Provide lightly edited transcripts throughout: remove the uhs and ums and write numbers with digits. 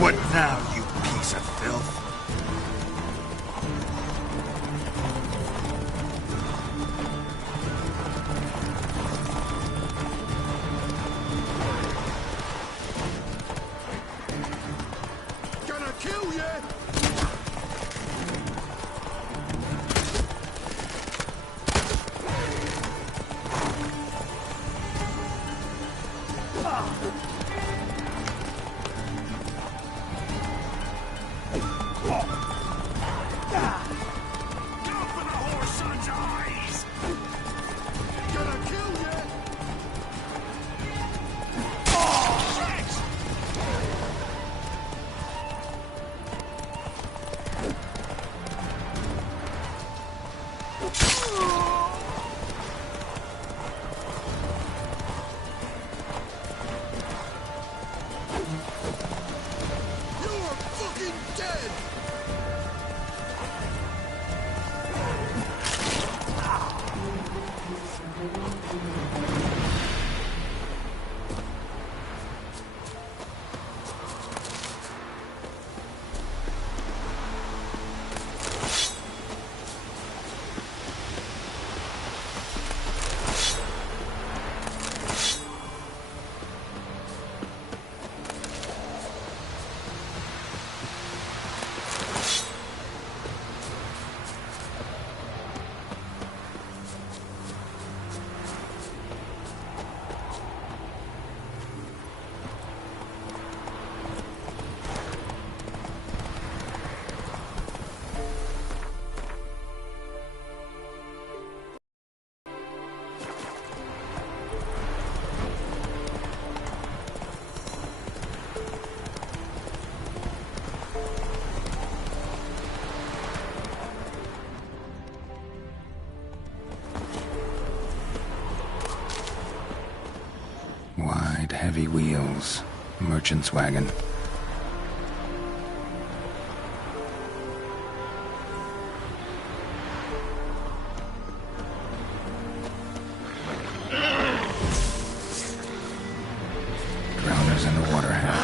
What now, you piece of filth? Gonna kill you! Wide, heavy wheels. Merchant's wagon. Drowners in the water hat.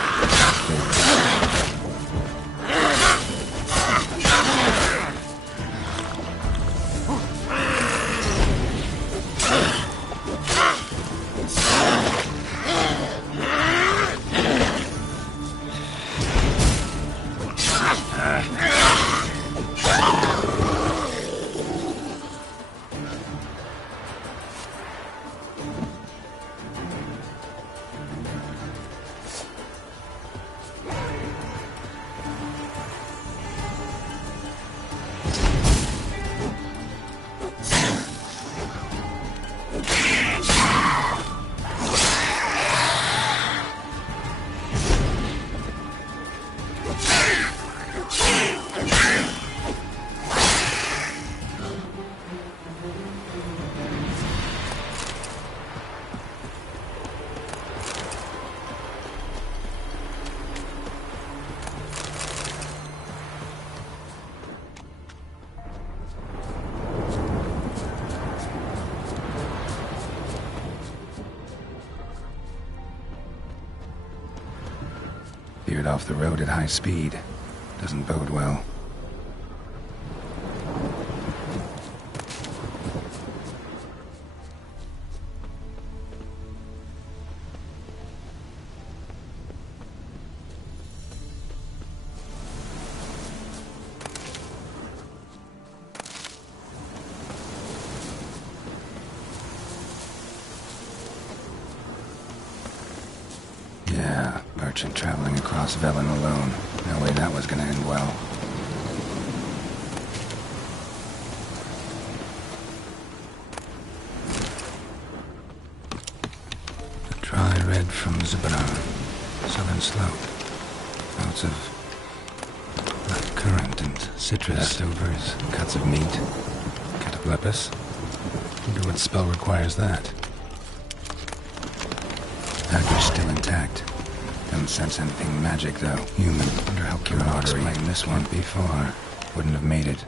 Veered off the road at high speed. Doesn't bode well. Yeah, merchant traveling across Velen alone. No way that was gonna end well. Dry red from Zubaran. Southern slope. Notes of black currant and citrus. Leftovers, cuts of meat. Cataplepis. Wonder what spell requires that. Package still intact. Don't sense anything magic, though. Human. Wonder how Kieran explained this one before. Wouldn't have made it.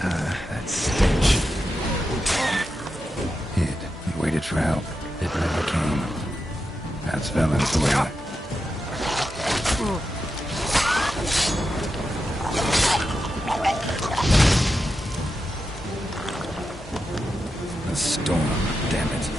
That stench. for help. It never came. That's Velen's way. A storm, damn it.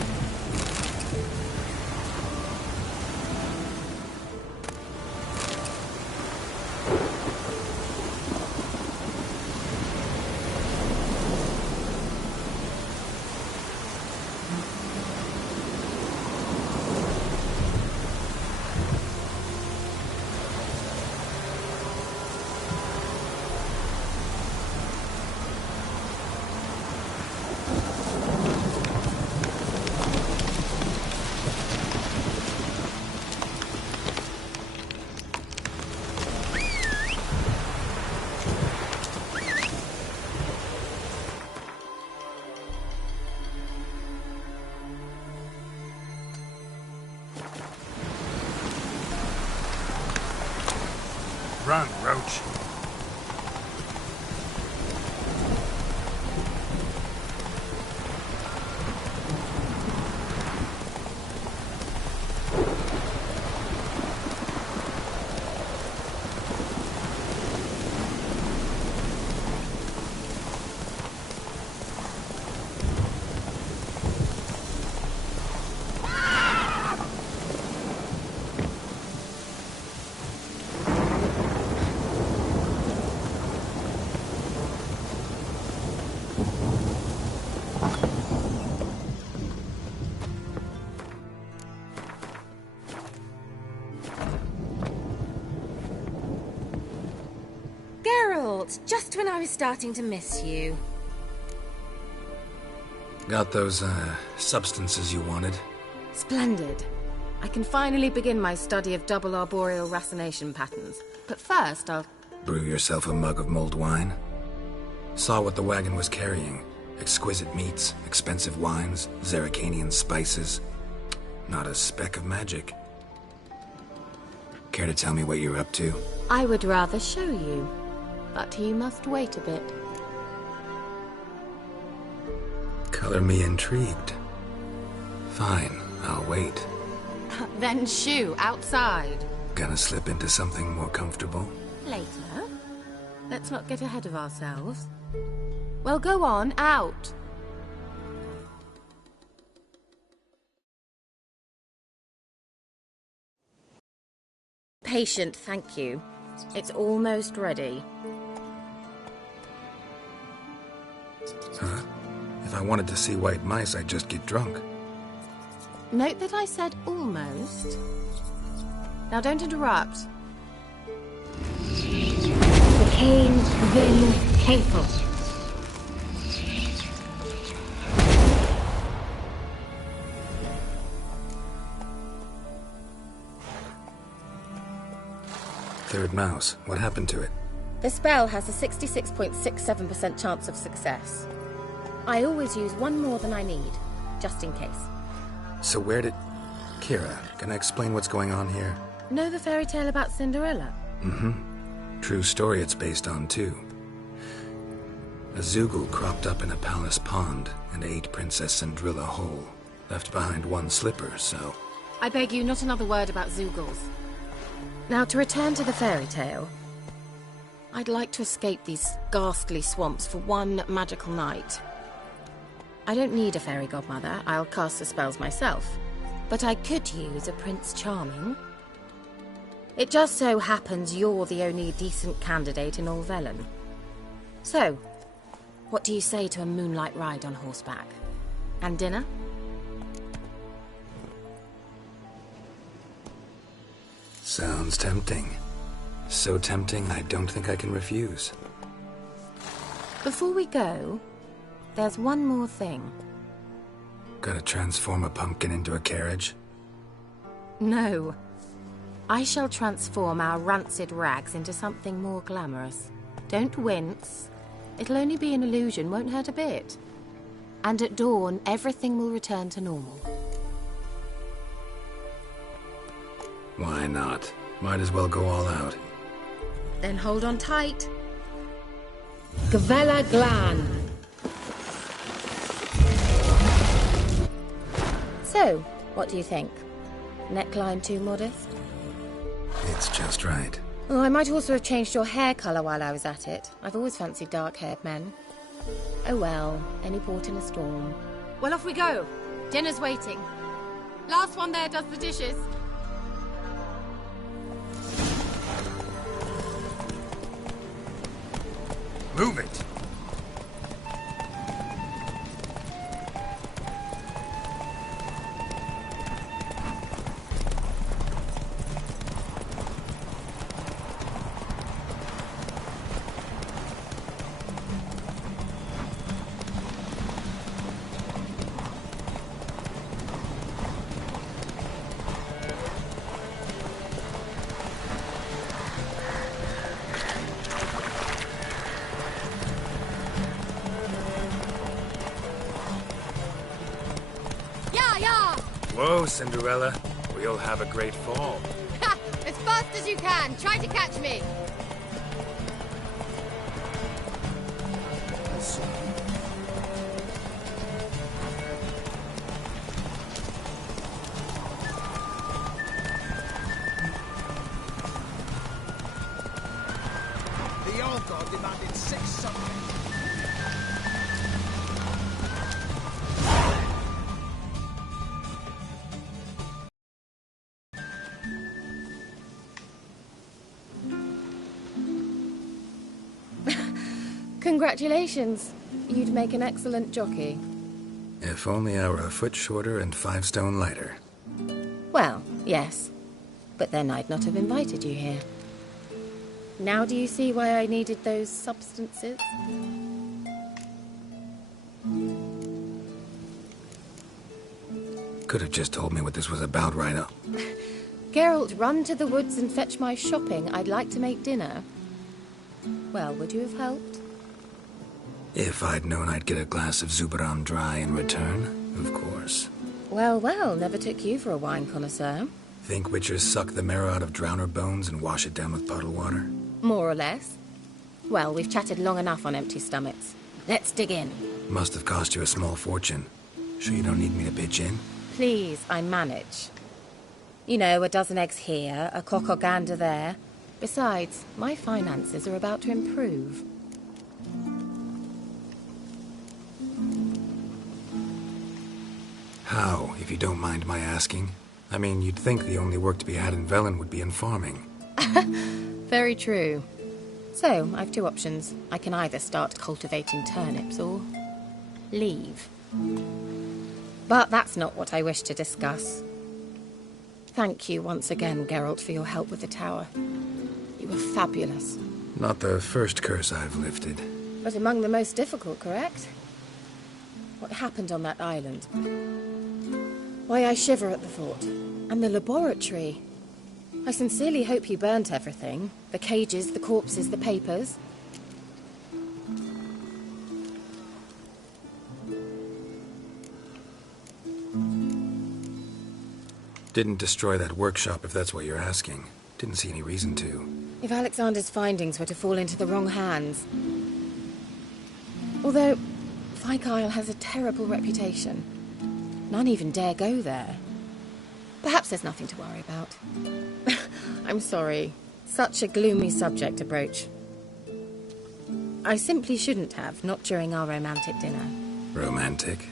Run, Roach. Just when I was starting to miss you. Got those, substances you wanted? Splendid. I can finally begin my study of double arboreal racination patterns. But first, I'll... Brew yourself a mug of mulled wine? Saw what the wagon was carrying. Exquisite meats, expensive wines, Zerrikanian spices. Not a speck of magic. Care to tell me what you're up to? I would rather show you. But you must wait a bit. Color me intrigued. Fine, I'll wait. Then shoo, outside. Gonna slip into something more comfortable? Later. Let's not get ahead of ourselves. Well, go on, out. Patient, thank you. It's almost ready. Huh? If I wanted to see white mice, I'd just get drunk. Note that I said almost. Now don't interrupt. The Canes win Capel. Third mouse. What happened to it? The spell has a 66.67% chance of success. I always use one more than I need, just in case. So where did... Kira, can I explain what's going on here? Know the fairy tale about Cinderella? Mm-hmm. True story it's based on, too. A Zoogle cropped up in a palace pond and ate Princess Cinderella whole. Left behind one slipper, so... I beg you, not another word about Zoogles. Now, to return to the fairy tale, I'd like to escape these ghastly swamps for one magical night. I don't need a fairy godmother, I'll cast the spells myself. But I could use a Prince Charming. It just so happens you're the only decent candidate in all Velen. So, what do you say to a moonlight ride on horseback? And dinner? Sounds tempting. So tempting, I don't think I can refuse. Before we go, there's one more thing. Gotta transform a pumpkin into a carriage? No. I shall transform our rancid rags into something more glamorous. Don't wince. It'll only be an illusion, won't hurt a bit. And at dawn, everything will return to normal. Why not? Might as well go all out. Then hold on tight. Gavella Glan. So, what do you think? Neckline too modest? It's just right. Oh, I might also have changed your hair colour while I was at it. I've always fancied dark-haired men. Oh well, any port in a storm. Well, off we go. Dinner's waiting. Last one there does the dishes. Move it. Whoa, Cinderella. We'll have a great fall. Ha! As fast as you can. Try to catch me. The old god demanded 6 subjects. Congratulations. You'd make an excellent jockey. If only I were a foot shorter and 5 stone lighter. Well, yes. But then I'd not have invited you here. Now do you see why I needed those substances? Could have just told me what this was about right up. Geralt, run to the woods and fetch my shopping. I'd like to make dinner. Well, would you have helped? If I'd known I'd get a glass of Zubaram dry in return, of course. Well, well, never took you for a wine connoisseur. Think witchers suck the marrow out of drowner bones and wash it down with puddle water? More or less. Well, we've chatted long enough on empty stomachs. Let's dig in. Must have cost you a small fortune. Sure you don't need me to pitch in? Please, I manage. You know, a dozen eggs here, a cock or gander there. Besides, my finances are about to improve. How, if you don't mind my asking? I mean, you'd think the only work to be had in Velen would be in farming. Very true. So, I've 2 options. I can either start cultivating turnips or leave. But that's not what I wish to discuss. Thank you once again, Geralt, for your help with the tower. You were fabulous. Not the first curse I've lifted. But among the most difficult, correct? What happened on that island? Why, I shiver at the thought. And the laboratory. I sincerely hope you burnt everything. The cages, the corpses, the papers. Didn't destroy that workshop, if that's what you're asking. Didn't see any reason to. If Alexander's findings were to fall into the wrong hands. Although, Fyke Isle has a terrible reputation. None even dare go there. Perhaps there's nothing to worry about. I'm sorry. Such a gloomy subject to broach. I simply shouldn't have, not during our romantic dinner. Romantic?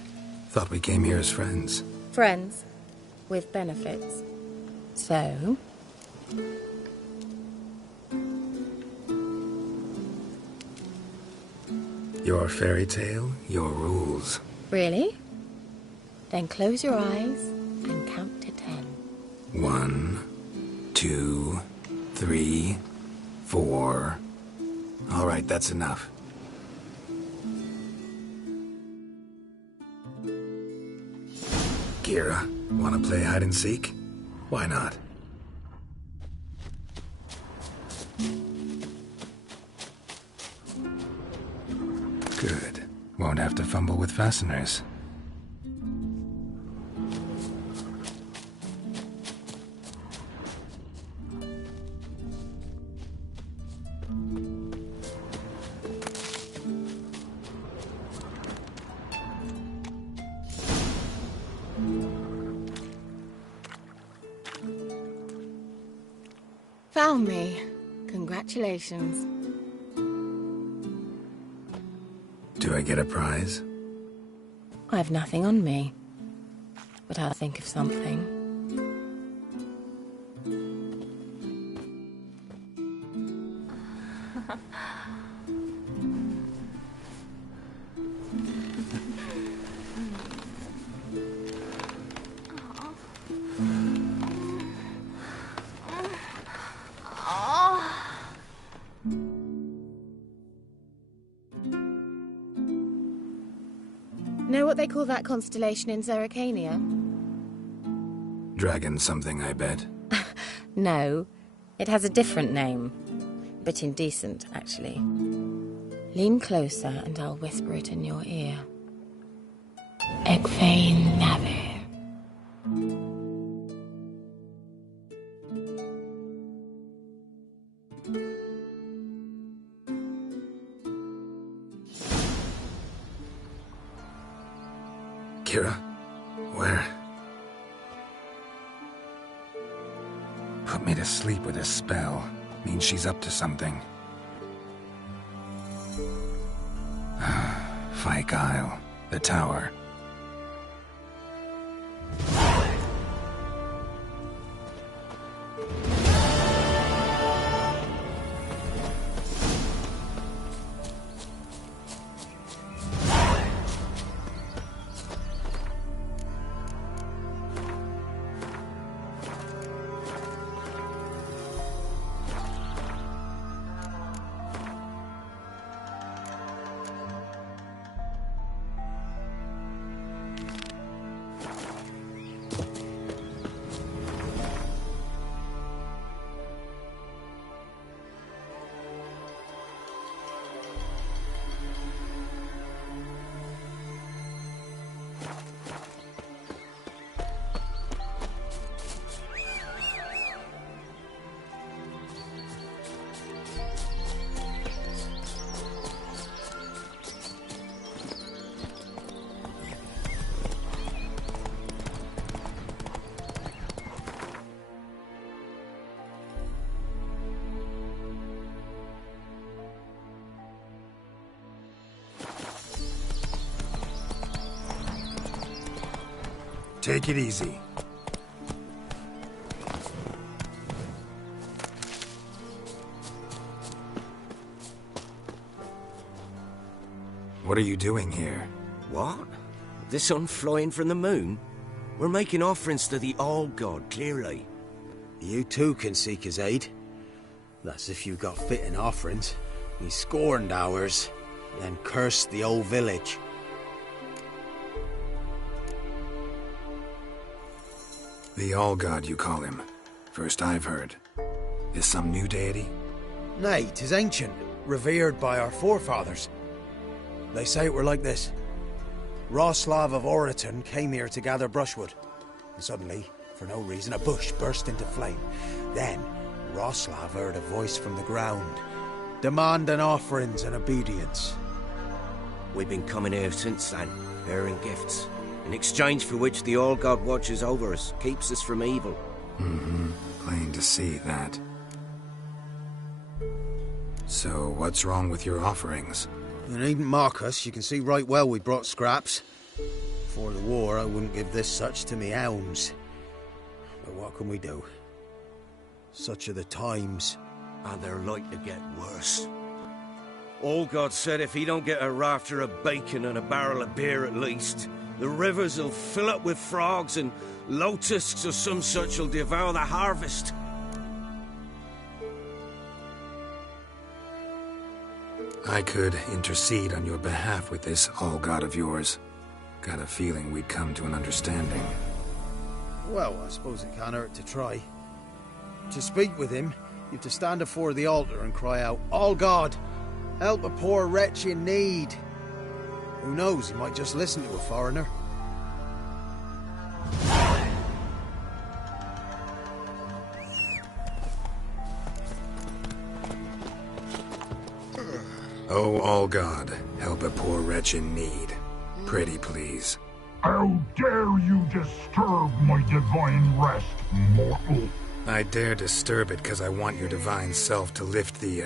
Thought we came here as friends. Friends. With benefits. So? Your fairy tale, your rules. Really? Then close your eyes and count to 10. 1, 2, 3, 4. All right, that's enough. Kira, want to play hide and seek? Why not? Good. Won't have to fumble with fasteners. found me. Congratulations. Do I get a prize? I have nothing on me, but I'll think of something. Know what they call that constellation in Zerrikania? Dragon something, I bet. No, it has a different name. Bit indecent, actually. Lean closer and I'll whisper it in your ear. Egfain Nave. Kira? Where? Put me to sleep with a spell. Means she's up to something. Fyke Isle. The tower. Take it easy. What are you doing here? What? The sun flying from the moon? We're making offerings to the All-God, clearly. You too can seek his aid. That's if you got fitting offerings. He scorned ours, then cursed the old village. The All-God, you call him. First I've heard. Is some new deity? Nay, 'tis ancient, revered by our forefathers. They say it were like this. Roslav of Oriton came here to gather brushwood. And suddenly, for no reason, a bush burst into flame. Then, Roslav heard a voice from the ground, demanding offerings and obedience. We've been coming here since then, bearing gifts, in exchange for which the All-God watches over us, keeps us from evil. Mm-hmm. Plain to see that. So, what's wrong with your offerings? You needn't mock us, you can see right well we brought scraps. Before the war, I wouldn't give this such to me hounds. But what can we do? Such are the times. And they're like to get worse. All-God said if he don't get a rafter of bacon and a barrel of beer at least, the rivers will fill up with frogs and locusts or some such will devour the harvest. I could intercede on your behalf with this All-God of yours. Got a feeling we'd come to an understanding. Well, I suppose it can't hurt to try. To speak with him, you have to stand before the altar and cry out, All-God, help a poor wretch in need. Who knows, he might just listen to a foreigner. Oh, All-God, help a poor wretch in need. Pretty please. How dare you disturb my divine rest, mortal? I dare disturb it because I want your divine self to lift the,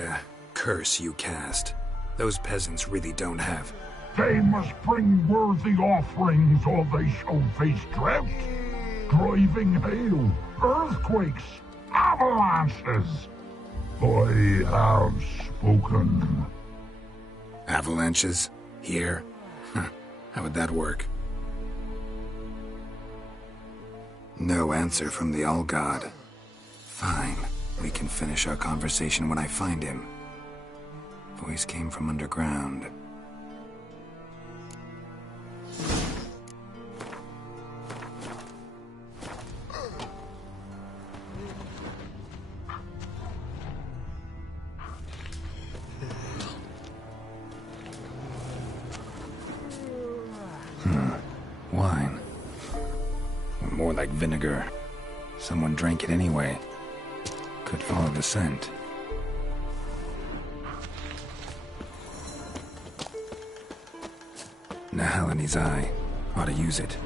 curse you cast. Those peasants really don't have. They must bring worthy offerings or they shall face drought, driving hail, earthquakes, avalanches. I have spoken. Avalanches? Here? How would that work? No answer from the All-God. Fine. We can finish our conversation when I find him. Voice came from underground. Wine. Or more like vinegar. Someone drank it anyway. Could follow the scent. Nahalani's eye. Ought to use it.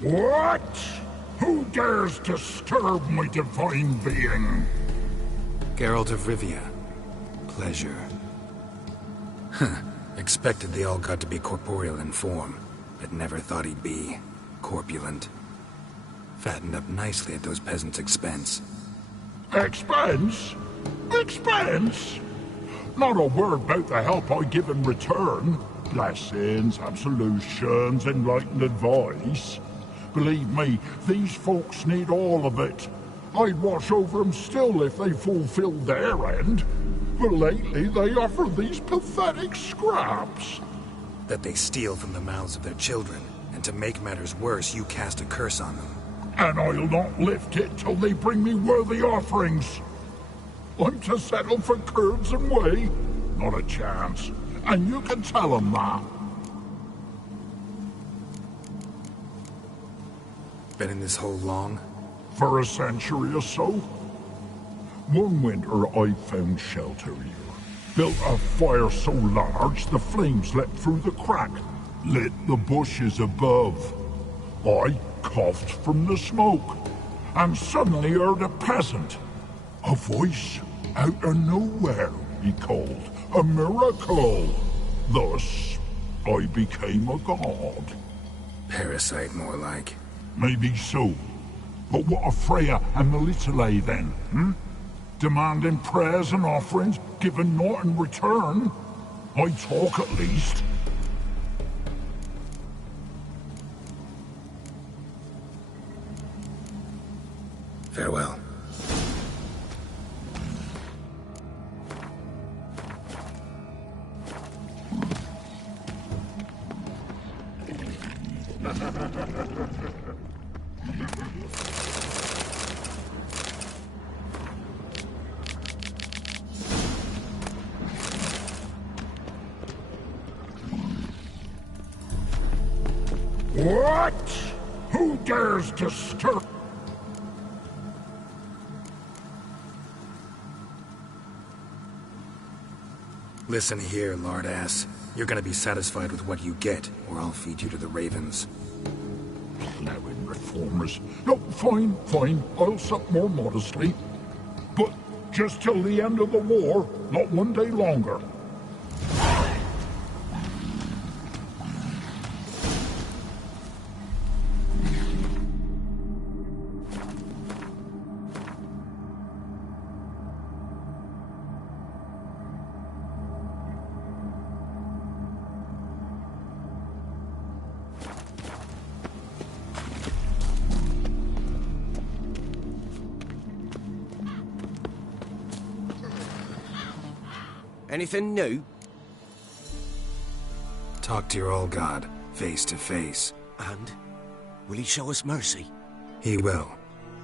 What? Who dares disturb my divine being? Geralt of Rivia. Pleasure. Expected the All-God to be corporeal in form, but never thought he'd be corpulent. Fattened up nicely at those peasants' expense. Expense? Expense? Not a word about the help I give in return. Blessings, absolutions, enlightened advice. Believe me, these folks need all of it. I'd watch over them still if they fulfilled their end. But lately they offer these pathetic scraps. That they steal from the mouths of their children, and to make matters worse, you cast a curse on them. And I'll not lift it till they bring me worthy offerings. I'm to settle for curds and whey? Not a chance. And you can tell them that. Been in this hole long? For a century or so. One winter I found shelter here. Built a fire so large the flames leapt through the crack, lit the bushes above. I coughed from the smoke, and suddenly heard a peasant. A voice out of nowhere, he called. A miracle. Thus, I became a god. Parasite, more like. Maybe so. But what of Freya and Melitele then, Demanding prayers and offerings, giving naught in return? I talk at least. Farewell. What? Who dares disturb? Listen here, lard-ass. You're gonna be satisfied with what you get, or I'll feed you to the ravens. Plowing reformers. No, fine, fine. I'll sup more modestly. But just till the end of the war, not one day longer. Anything new? Talk to your All-God, face to face. And? Will he show us mercy? He will.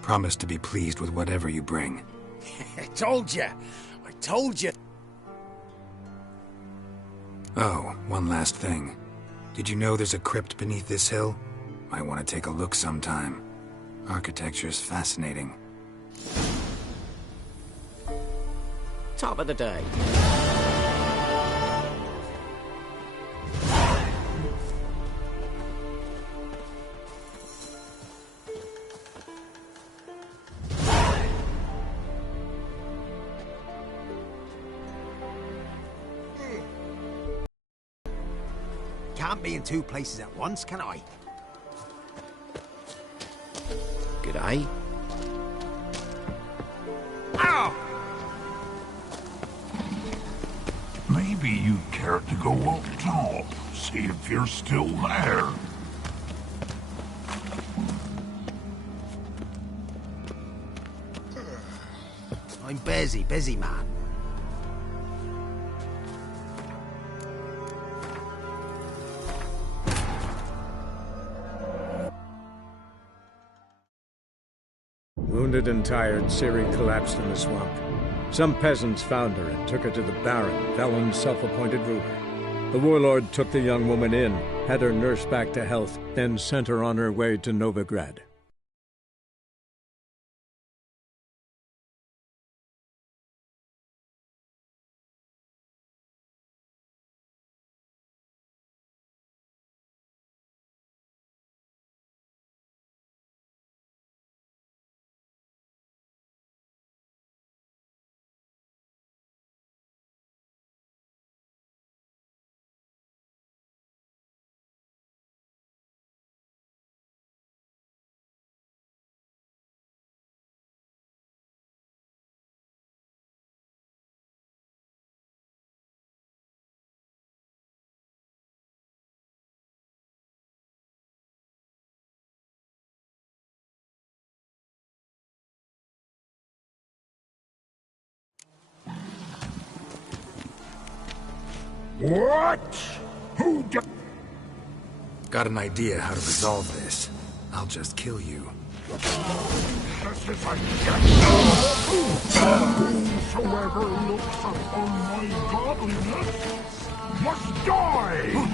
Promise to be pleased with whatever you bring. I told you! I told you! Oh, one last thing. Did you know there's a crypt beneath this hill? Might want to take a look sometime. Architecture's fascinating. Top of the day. Can't be in two places at once, can I? G'day. Ow! Maybe you'd care to go up top, see if you're still there. I'm busy man. Wounded and tired, Ciri collapsed in the swamp. Some peasants found her and took her to the Baron, Velen's self-appointed ruler. The warlord took the young woman in, had her nursed back to health, then sent her on her way to Novigrad. What? Who d- Got an idea how to resolve this. I'll just kill you. This is a get. Whosoever looks upon my godliness must die!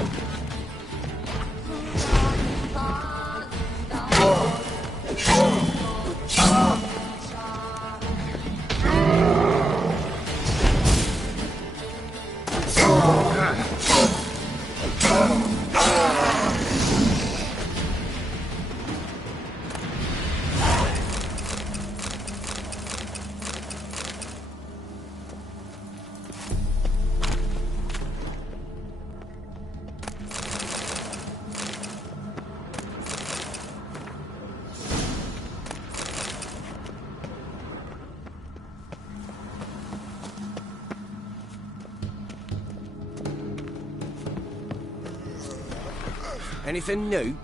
Anything new?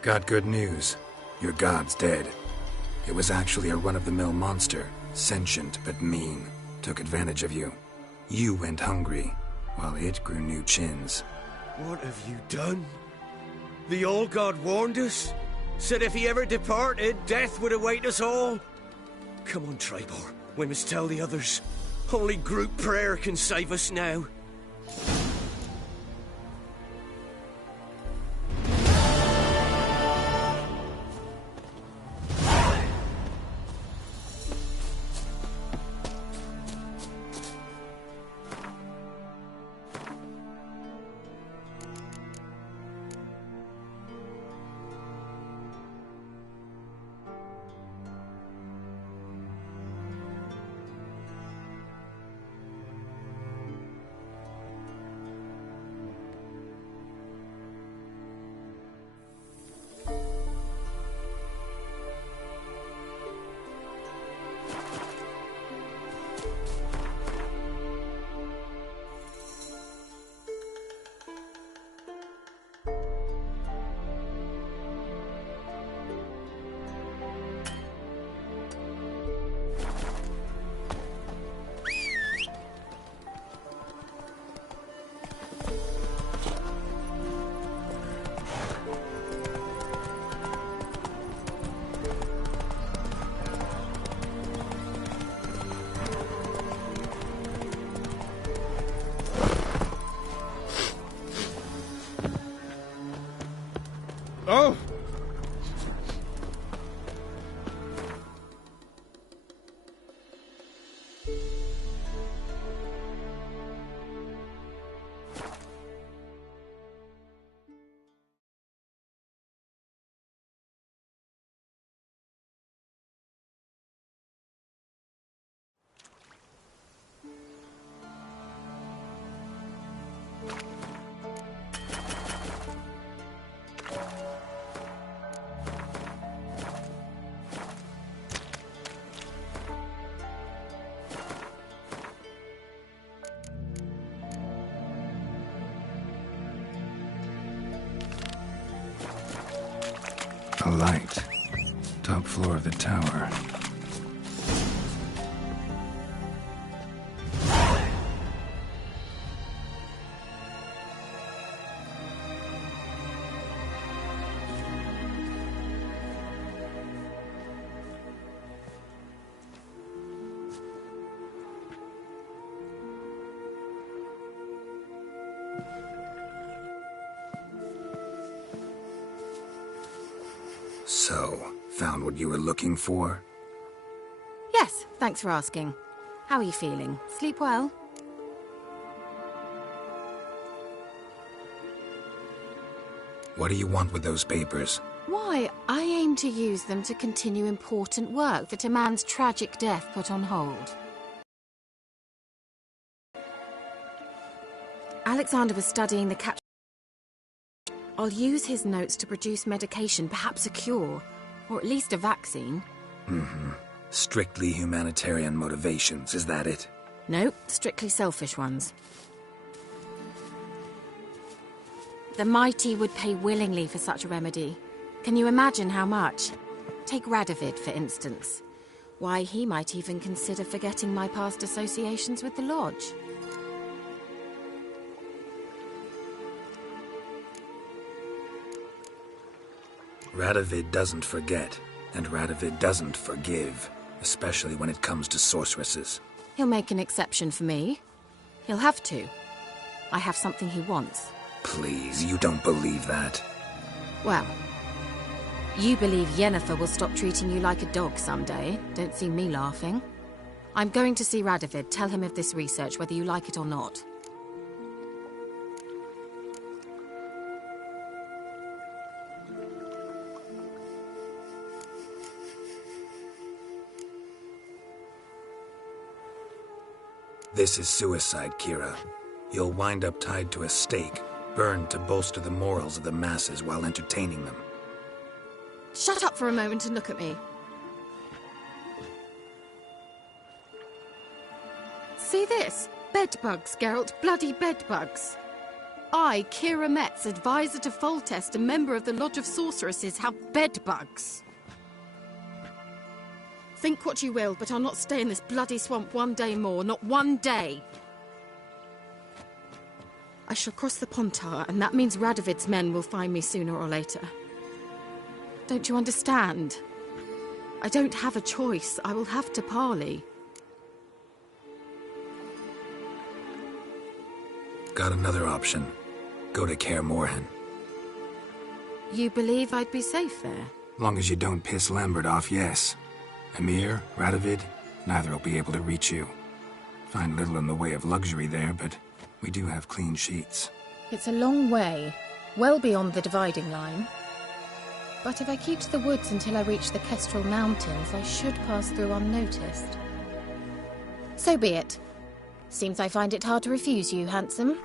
Got good news. Your god's dead. It was actually a run-of-the-mill monster, sentient but mean. Took advantage of you. You went hungry, while it grew new chins. What have you done? The old god warned us? Said if he ever departed, death would await us all? Come on, Tribor. We must tell the others. Only group prayer can save us now. light. Top floor of the tower. So, found what you were looking for? Yes, thanks for asking. How are you feeling? Sleep well? What do you want with those papers? Why, I aim to use them to continue important work that a man's tragic death put on hold. Alexander was studying the capture. I'll use his notes to produce medication, perhaps a cure, or at least a vaccine. Strictly humanitarian motivations, is that it? No, strictly selfish ones. The mighty would pay willingly for such a remedy. Can you imagine how much? Take Radovid, for instance. Why, he might even consider forgetting my past associations with the Lodge. Radovid doesn't forget, and Radovid doesn't forgive, especially when it comes to sorceresses. He'll make an exception for me. He'll have to. I have something he wants. Please, you don't believe that. Well, you believe Yennefer will stop treating you like a dog someday. Don't see me laughing. I'm going to see Radovid. Tell him of this research, whether you like it or not. This is suicide, Kira. You'll wind up tied to a stake, burned to bolster the morals of the masses while entertaining them. Shut up for a moment and look at me. See this? Bedbugs, Geralt. Bloody bedbugs. I, Kira Metz, advisor to Foltest, a member of the Lodge of Sorceresses, have bedbugs. Think what you will, but I'll not stay in this bloody swamp one day more. Not one day. I shall cross the Pontar, and that means Radovid's men will find me sooner or later. Don't you understand? I don't have a choice. I will have to parley. Got another option. Go to Kaer Morhen. You believe I'd be safe there? Long as you don't piss Lambert off, yes. Emir, Radovid, neither will be able to reach you. Find little in the way of luxury there, but we do have clean sheets. It's a long way, well beyond the dividing line. But if I keep to the woods until I reach the Kestrel Mountains, I should pass through unnoticed. So be it. Seems I find it hard to refuse you, handsome.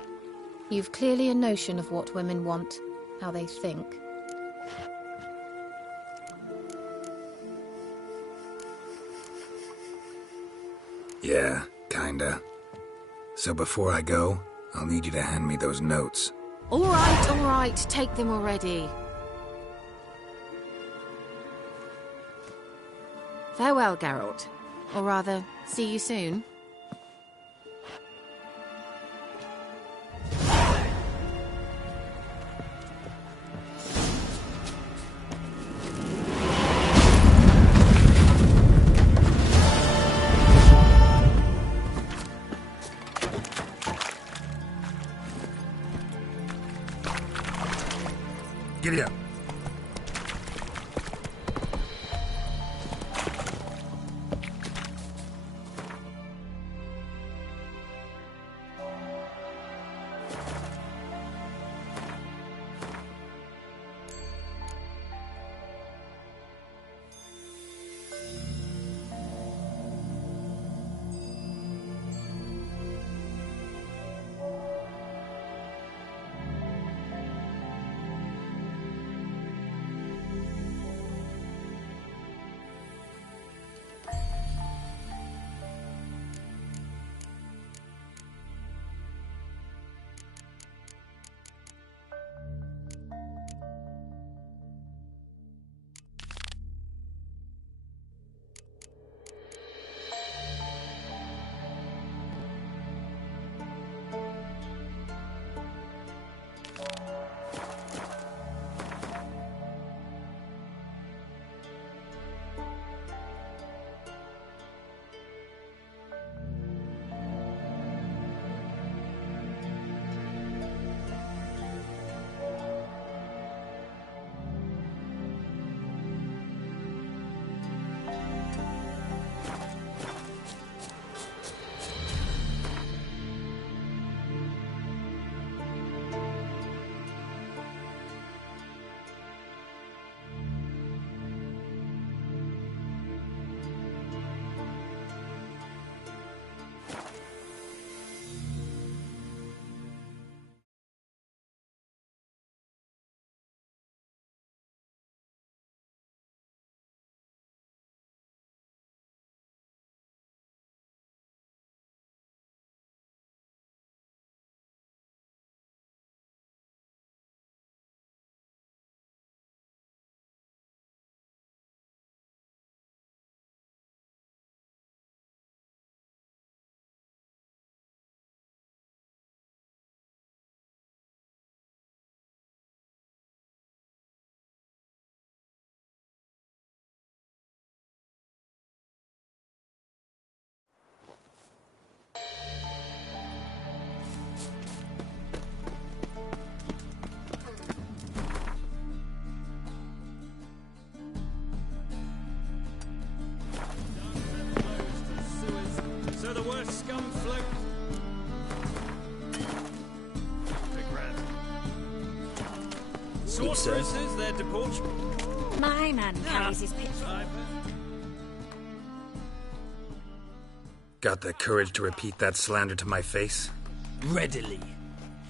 You've clearly a notion of what women want, how they think. Yeah, kinda. So before I go, I'll need you to hand me those notes. All right, take them already. Farewell, Geralt. Or rather, see you soon. Giddy up. sorceresses, their debauch. My man carries his pitch. Got the courage to repeat that slander to my face? Readily.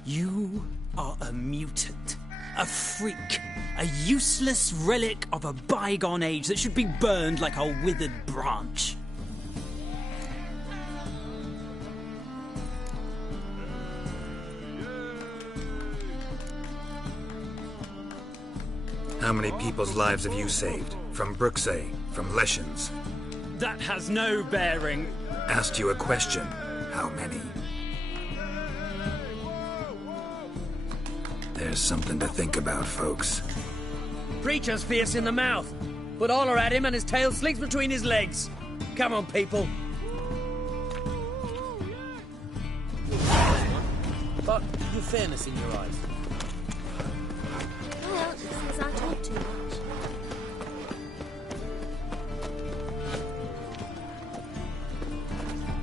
You are a mutant. A freak. A useless relic of a bygone age that should be burned like a withered branch. How many people's lives have you saved? From Brooksay? From Leshens? That has no bearing. Asked you a question. How many? There's something to think about, folks. Preacher's fierce in the mouth, but all are at him and his tail slinks between his legs. Come on, people. But you fairness in your eyes. Well, it says I talk too much.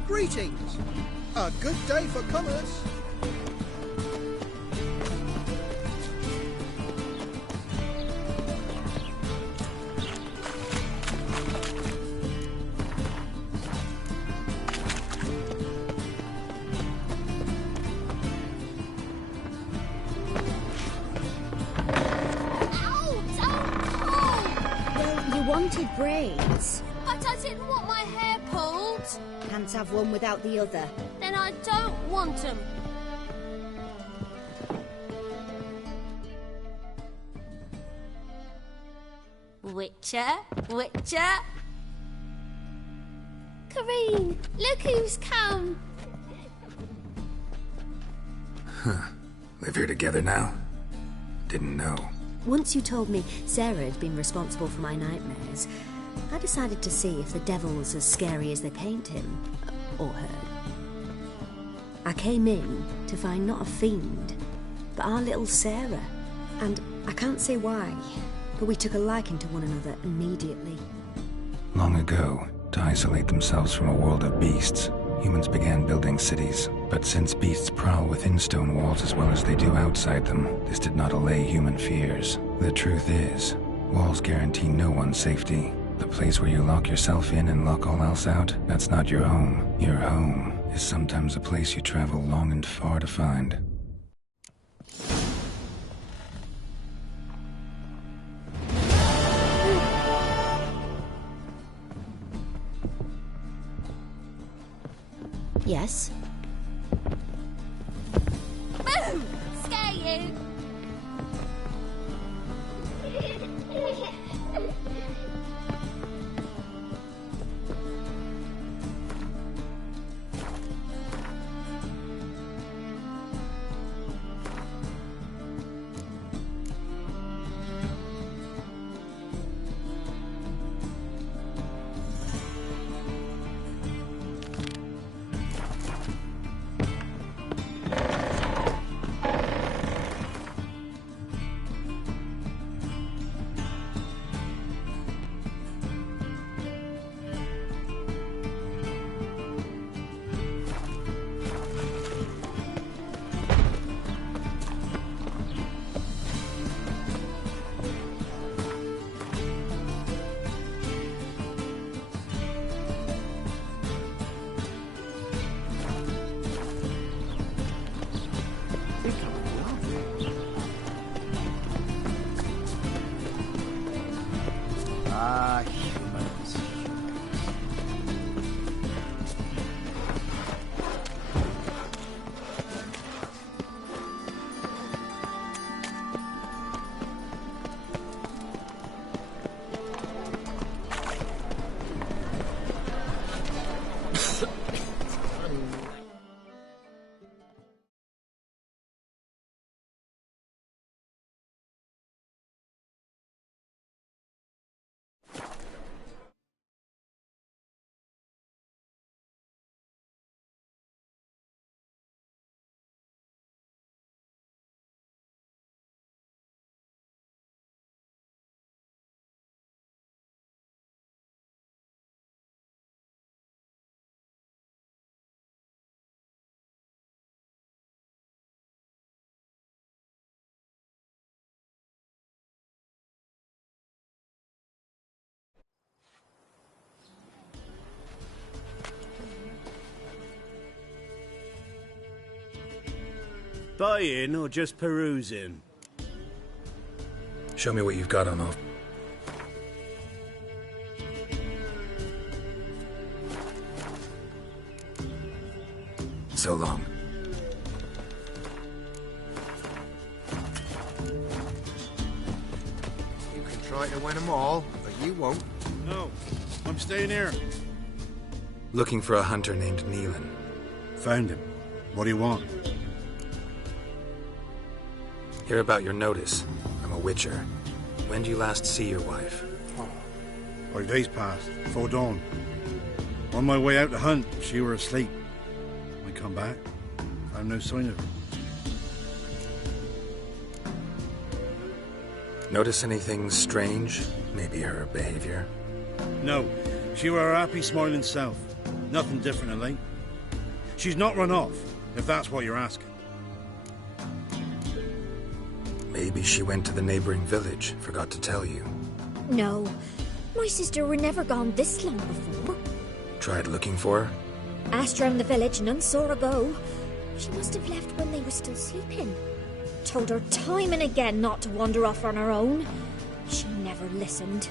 Greetings! A good day for commerce. Wanted braids. But I didn't want my hair pulled. Can't have one without the other. Then I don't want them. Witcher, Witcher. Kareen, look who's come. Huh. Live here together now? Didn't know. Once you told me Sarah had been responsible for my nightmares, I decided to see if the devil was as scary as they paint him, or her. I came in to find not a fiend, but our little Sarah. And I can't say why, but we took a liking to one another immediately. Long ago, to isolate themselves from a world of beasts, humans began building cities. But since beasts prowl within stone walls as well as they do outside them, this did not allay human fears. The truth is, walls guarantee no one's safety. The place where you lock yourself in and lock all else out, that's not your home. Your home is sometimes a place you travel long and far to find. Yes? Boom! Scare you! spying or just perusing? Show me what you've got on off. So long. You can try to win them all, but you won't. No, I'm staying here. Looking for a hunter named Neelan. Found him. What do you want? Hear about your notice. I'm a witcher. When did you last see your wife? 5 days passed, before dawn. On my way out to hunt, she were asleep. I come back, found no sign of her. Notice anything strange? Maybe her behavior? No, she were her happy, smiling self. Nothing different of late. She's not run off, if that's what you're asking. Maybe she went to the neighboring village, forgot to tell you. No, my sister were never gone this long before. Tried looking for her? Asked round the village, none saw her go. She must have left when they were still sleeping. Told her time and again not to wander off on her own. She never listened.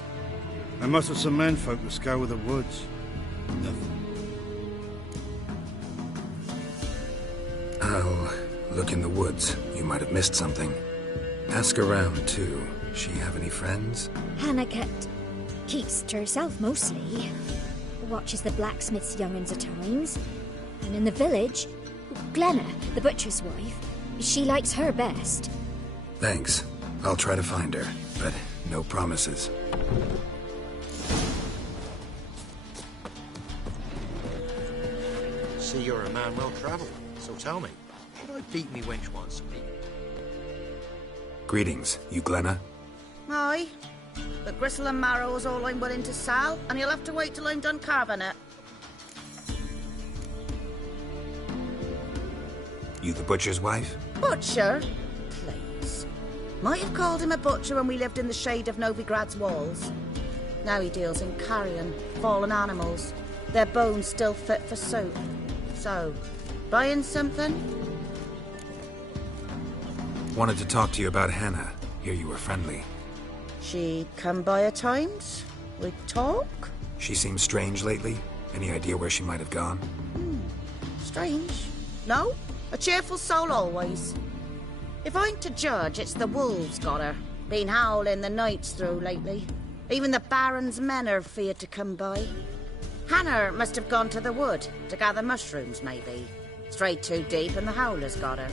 I must have some menfolk that scour the woods. Nothing. I'll look in the woods. You might have missed something. Ask around, too. She have any friends? Hannah keeps to herself mostly. Watches the blacksmith's young'uns at times. And in the village, Glenna, the butcher's wife, she likes her best. Thanks. I'll try to find her, but no promises. See, you're a man well travelled, so tell me, should I beat me wench once a week? Greetings, you Glenna? Aye. But gristle and marrow is all I'm willing to sell, and you'll have to wait till I'm done carving it. You the butcher's wife? Butcher? Please. Might have called him a butcher when we lived in the shade of Novigrad's walls. Now he deals in carrion, fallen animals. Their bones still fit for soup. So, buying something? Wanted to talk to you about Hannah. Hear you were friendly. She come by at times? We talk? She seems strange lately. Any idea where she might have gone? Strange. No? A cheerful soul always. If I'm to judge, it's the wolves got her. Been howling the nights through lately. Even the Baron's men are feared to come by. Hannah must have gone to the wood to gather mushrooms, maybe. Strayed too deep and the howlers got her.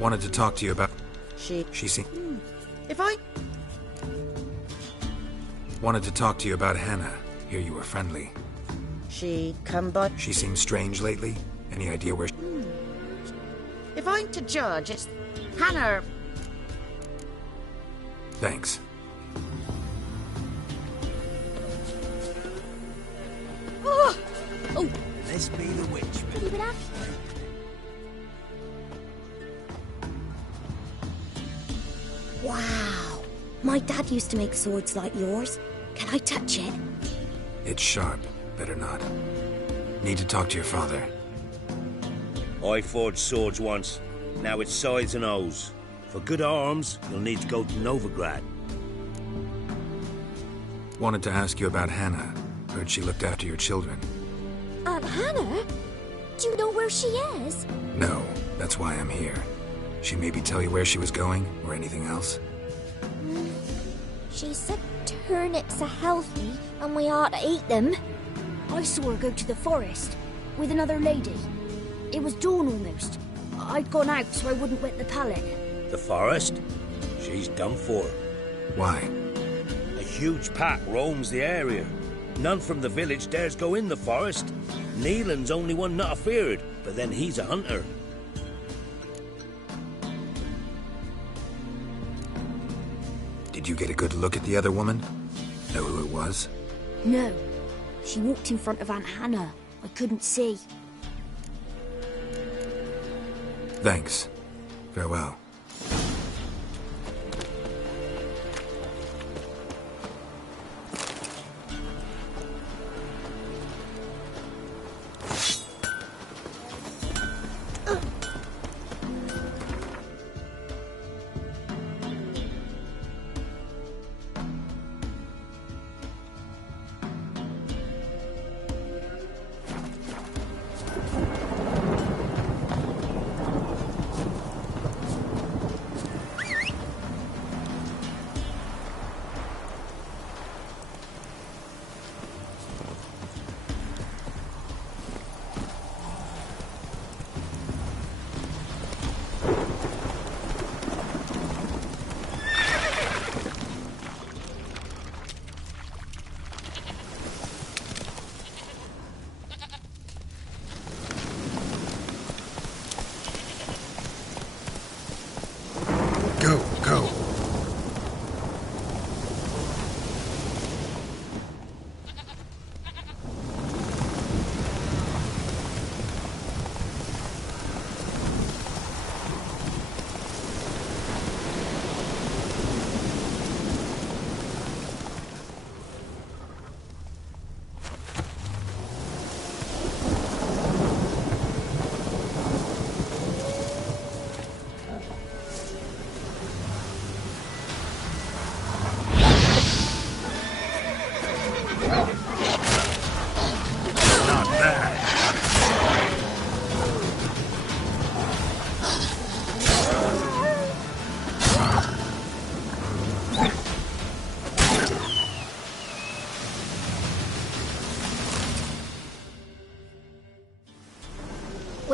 Wanted to talk to you about... She seemed... If I... Wanted to talk to you about Hannah. Hear you were friendly. She come by... She seems strange lately. Any idea where... If I'm to judge, it's... Hannah... Thanks. Oh! Oh! Let's be the witch. Leave it up. Wow. My dad used to make swords like yours. Can I touch it? It's sharp. Better not. Need to talk to your father. I forged swords once. Now it's scythes and hoes. For good arms, you'll need to go to Novigrad. Wanted to ask you about Hannah. Heard she looked after your children. Aunt Hannah? Do you know where she is? No, that's why I'm here. She maybe tell you where she was going, or anything else? She said turnips are healthy, and we ought to eat them. I saw her go to the forest, with another lady. It was dawn almost. I'd gone out so I wouldn't wet the pallet. The forest? She's done for. Why? A huge pack roams the area. None from the village dares go in the forest. Neelan's only one not afeared, but then he's a hunter. Did you get a good look at the other woman? Know who it was? No. She walked in front of Aunt Hannah. I couldn't see. Thanks. Farewell.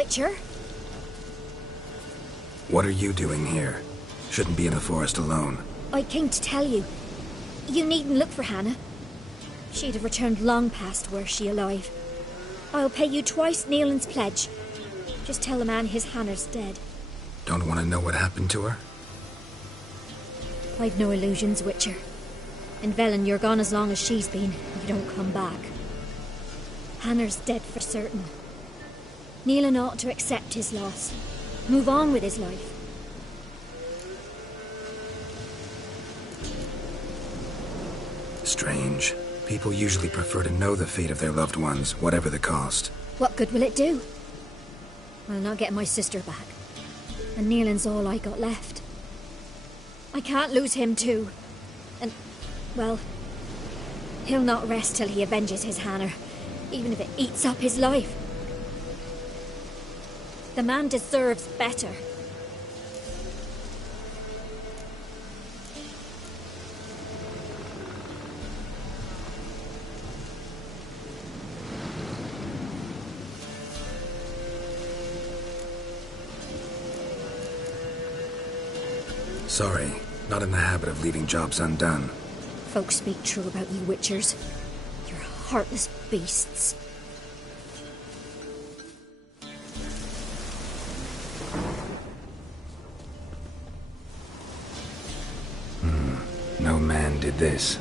Witcher. What are you doing here? Shouldn't be in the forest alone. I came to tell you. You needn't look for Hannah. She'd have returned long past were she alive. I'll pay you twice Nealon's pledge. Just tell the man his Hannah's dead. Don't want to know what happened to her? I've no illusions, Witcher. In Velen, you're gone as long as she's been. You don't come back. Hannah's dead for certain. Nealon ought to accept his loss. Move on with his life. Strange. People usually prefer to know the fate of their loved ones, whatever the cost. What good will it do? I'll not get my sister back. And Nealon's all I got left. I can't lose him too. And, well, he'll not rest till he avenges his Hannah, even if it eats up his life. The man deserves better. Sorry, not in the habit of leaving jobs undone. Folks speak true about you Witchers. You're heartless beasts. No man did this.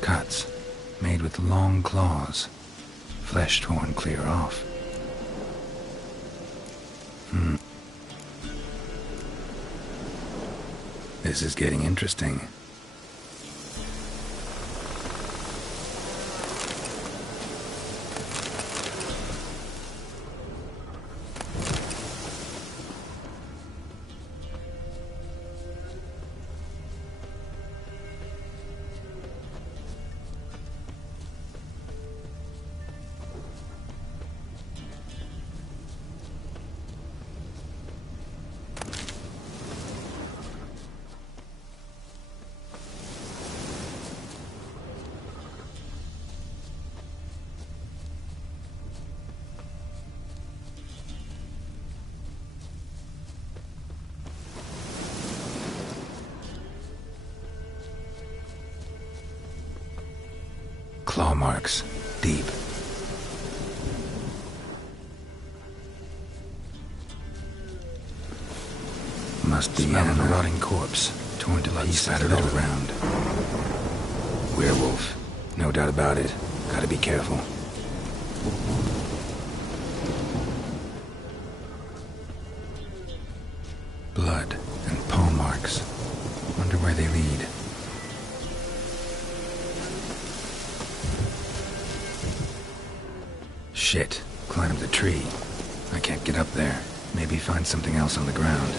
Cuts, made with long claws. Flesh torn clear off. This is getting interesting. Claw marks, deep. Must be a rotting corpse, torn to pieces littered around. Werewolf, no doubt about it. Gotta be careful. Blood and paw marks. Wonder where they lead. Shit, climbed the tree. I can't get up there. Maybe find something else on the ground.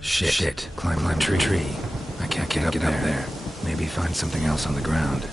Shit. Climb the tree. I can't get up there. Maybe find something else on the ground.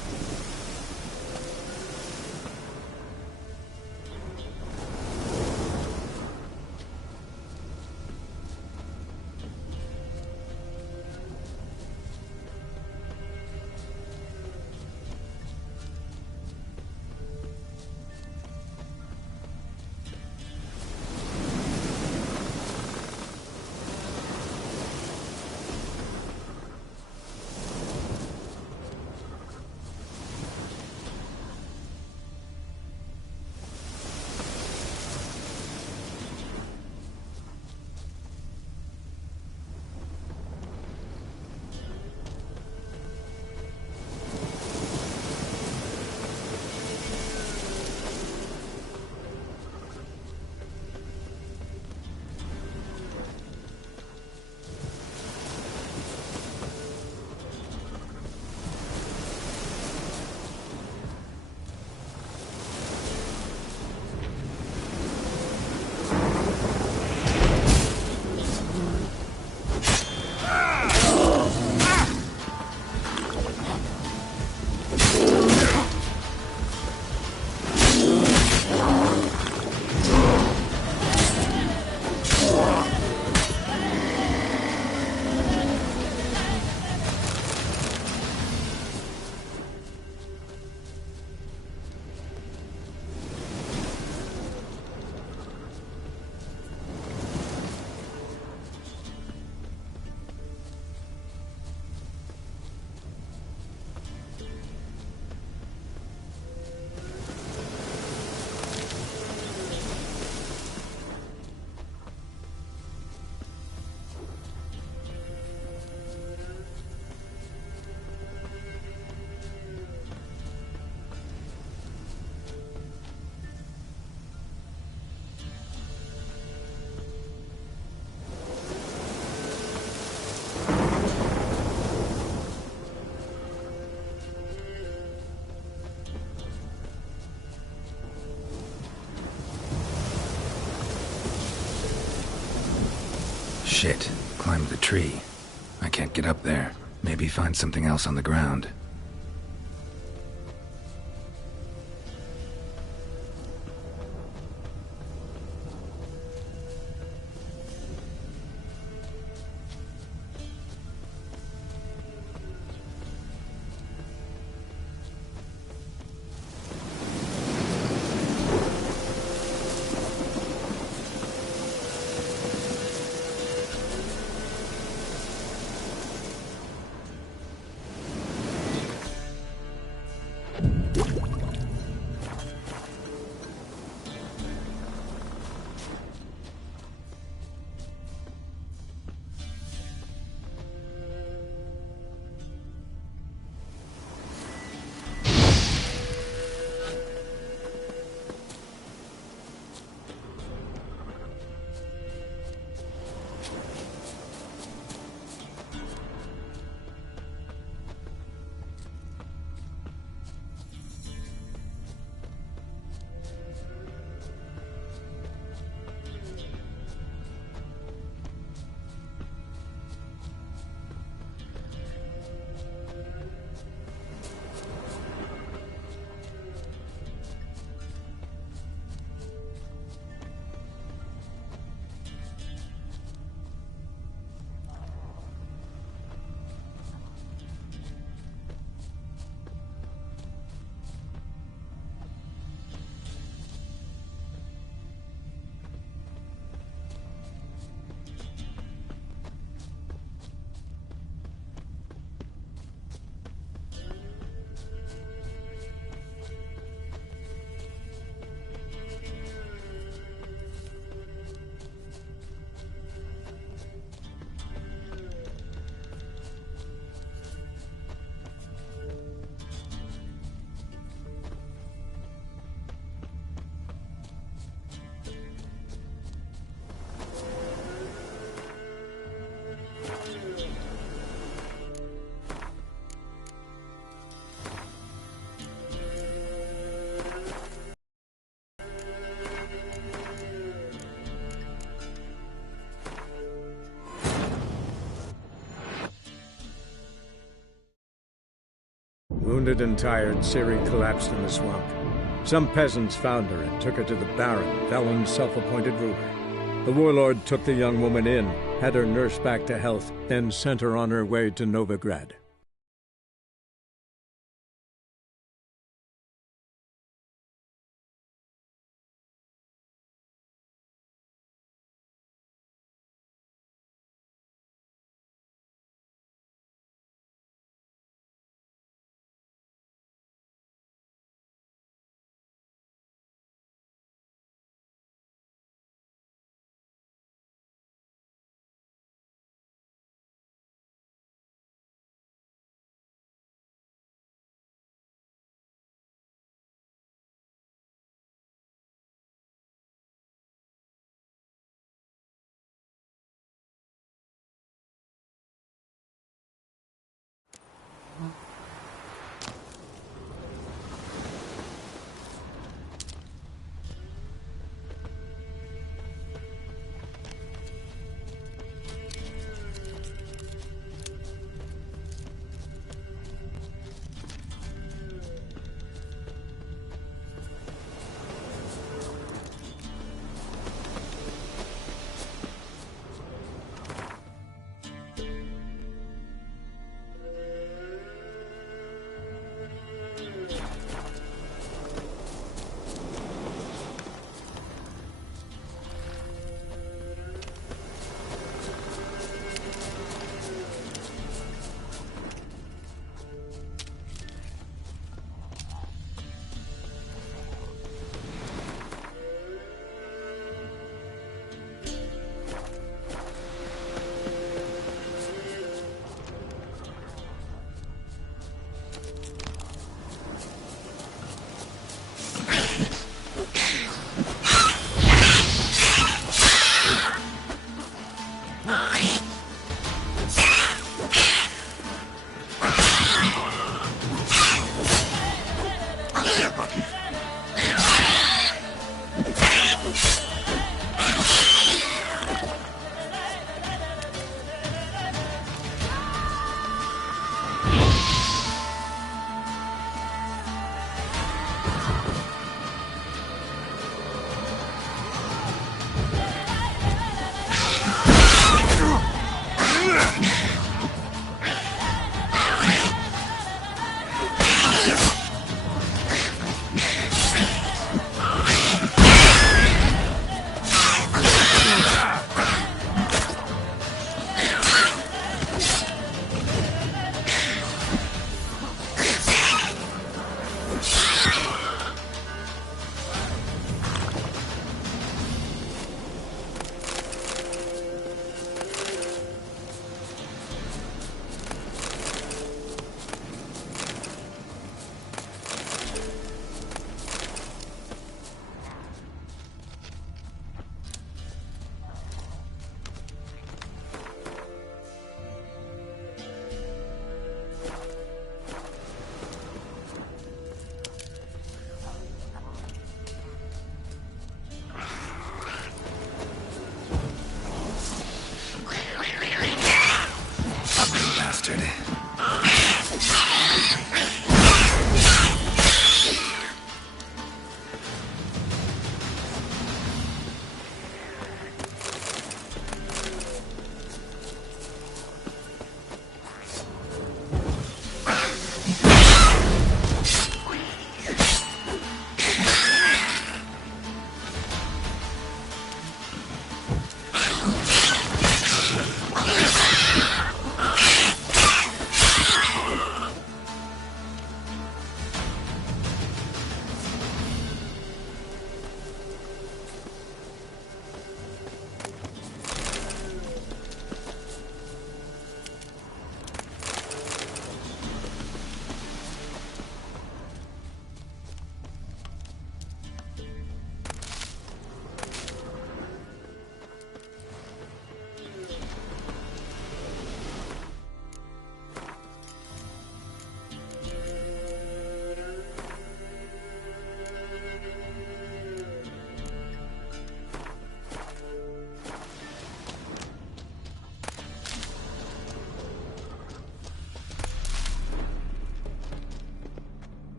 Shit. Climbed the tree. I can't get up there. Maybe find something else on the ground. Wounded and tired, Ciri collapsed in the swamp. Some peasants found her and took her to the Baron, Velen's self-appointed ruler. The warlord took the young woman in, had her nursed back to health, then sent her on her way to Novigrad.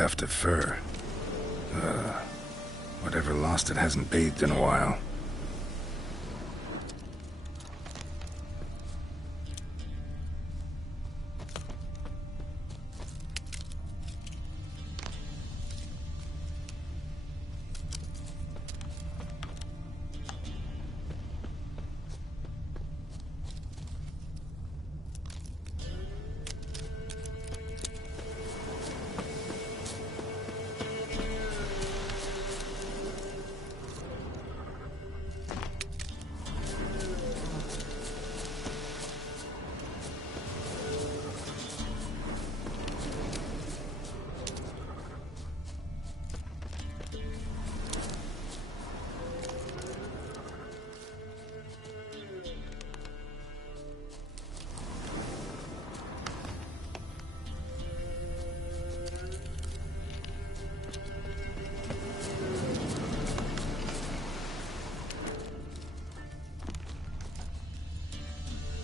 tuft of fur. Whatever lost it hasn't bathed in a while.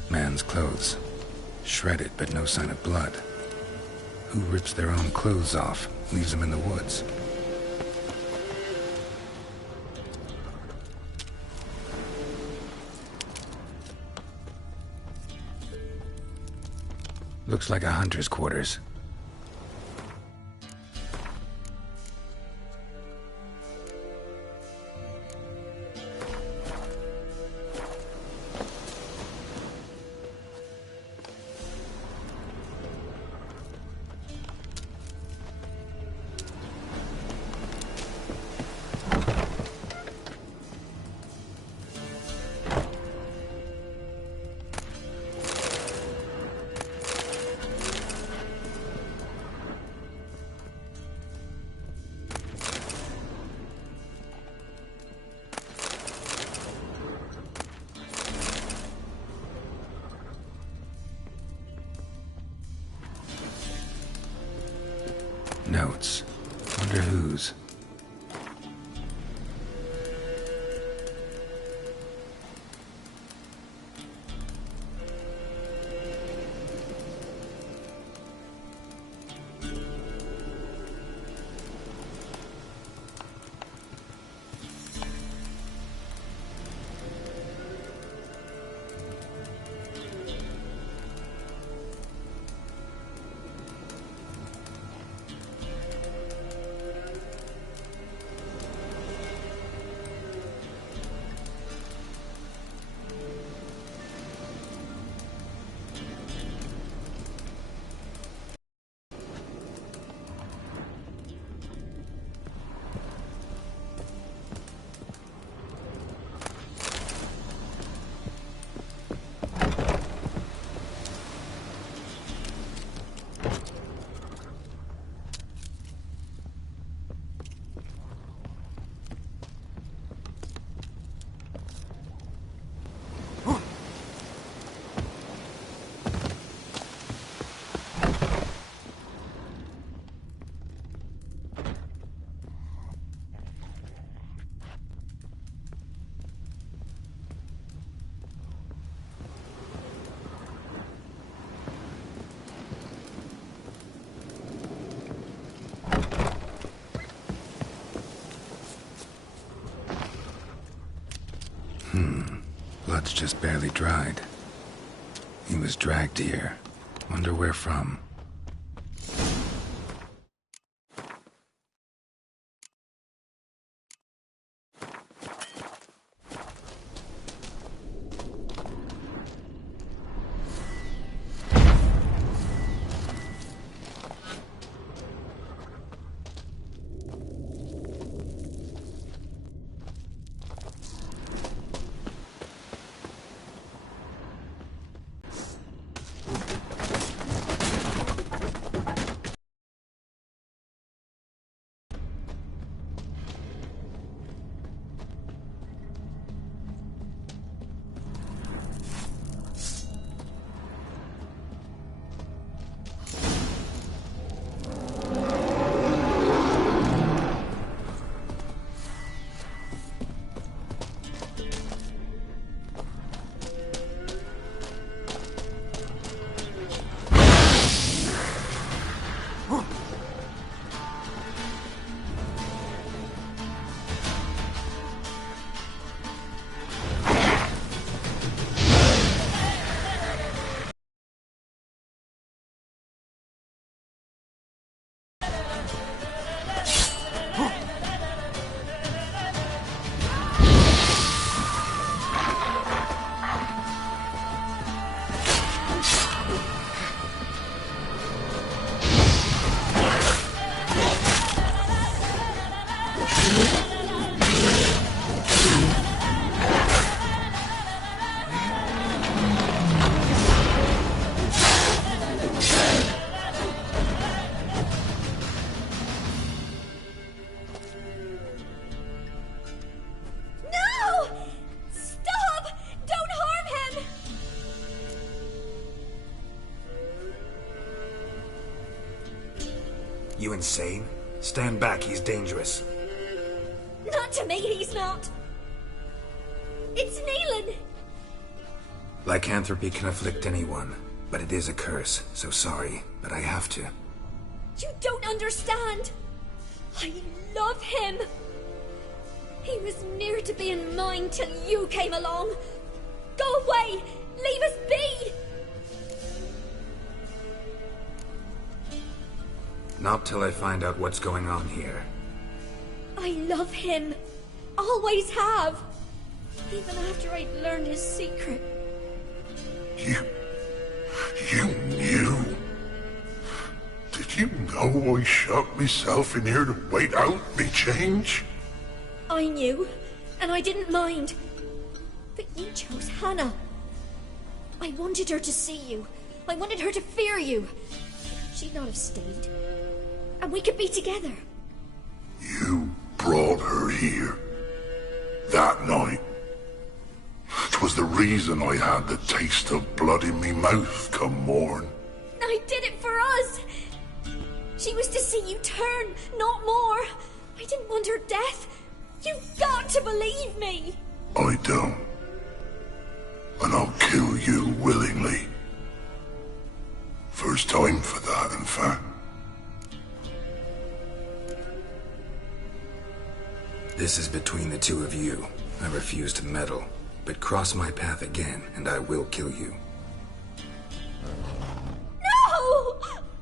Man's clothes. Shredded, but no sign of blood. Who rips their own clothes off, leaves them in the woods? Looks like a hunter's quarters. Notes. Wonder whose. Blood's just barely dried. He was dragged here. Wonder where from. You insane? Stand back, he's dangerous. Not to me, he's not. It's Neelan. Lycanthropy can afflict anyone, but it is a curse, so sorry, but I have to. You don't understand. I love him. He was near to being mine till you came along. Go away! Leave us be! Not till I find out what's going on here. I love him. Always have. Even after I'd learned his secret. You knew? Did you know I shut myself in here to wait out me change? I knew, and I didn't mind. But you chose Hannah. I wanted her to see you. I wanted her to fear you. She'd not have stayed. And we could be together. You brought her here. That night. 'Twas the reason I had the taste of blood in me mouth come morn. I did it for us. She was to see you turn, not more. I didn't want her death. You've got to believe me. I don't. And I'll kill you willingly. First time for that, in fact. This is between the two of you. I refuse to meddle, but cross my path again, and I will kill you. No!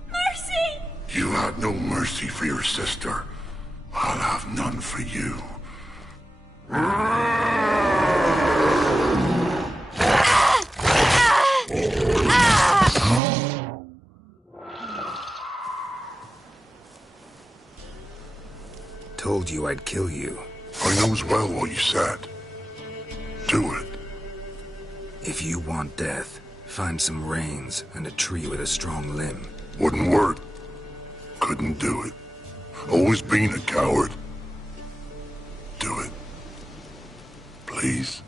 Mercy! You had no mercy for your sister. I'll have none for you. Told you I'd kill you. I knows well what you said. Do it. If you want death, find some reins and a tree with a strong limb. Wouldn't work. Couldn't do it. Always been a coward. Do it. Please.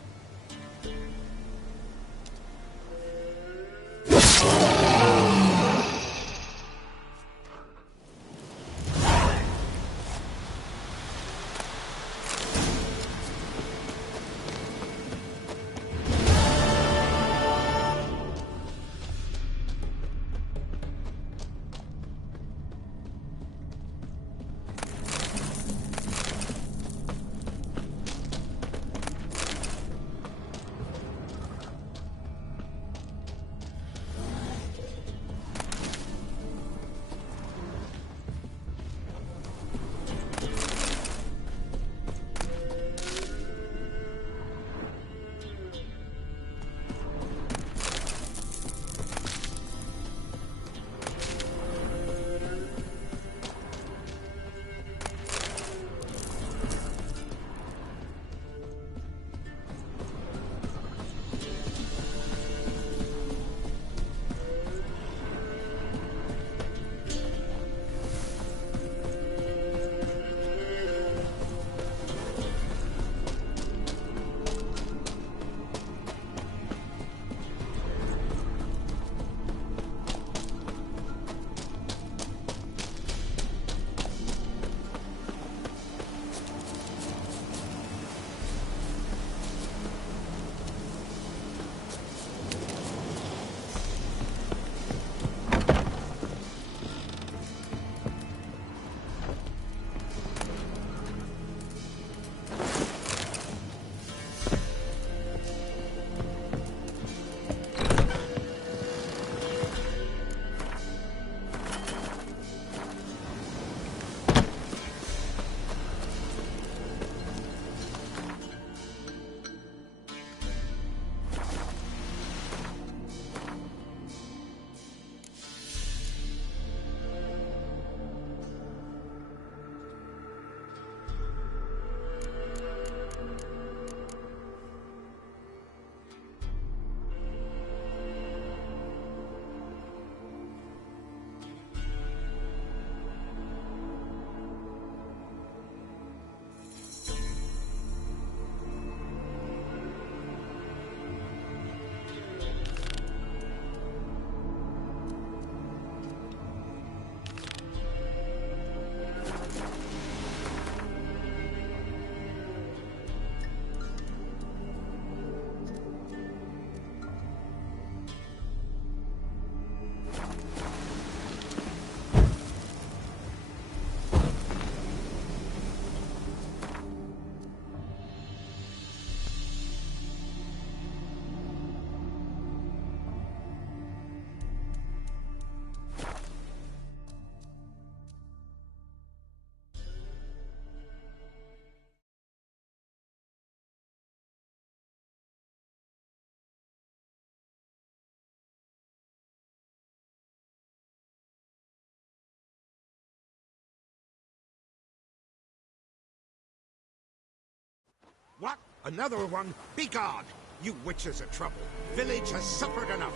What? Another one? Begone! You witches of trouble. Village has suffered enough.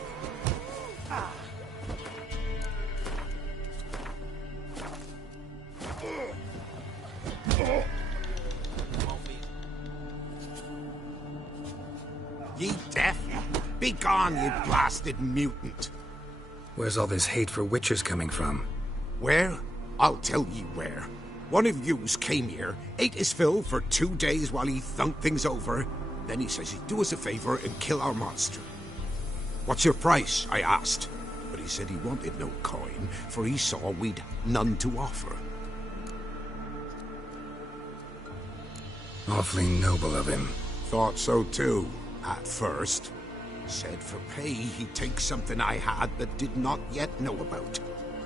Ye deaf? Begone, you blasted mutant! Where's all this hate for witchers coming from? Where? I'll tell ye where. One of yous came here, ate his fill for 2 days while he thunked things over. Then he says he'd do us a favor and kill our monster. What's your price? I asked. But he said he wanted no coin, for he saw we'd none to offer. Awfully noble of him. Thought so too, at first. Said for pay he'd take something I had that did not yet know about.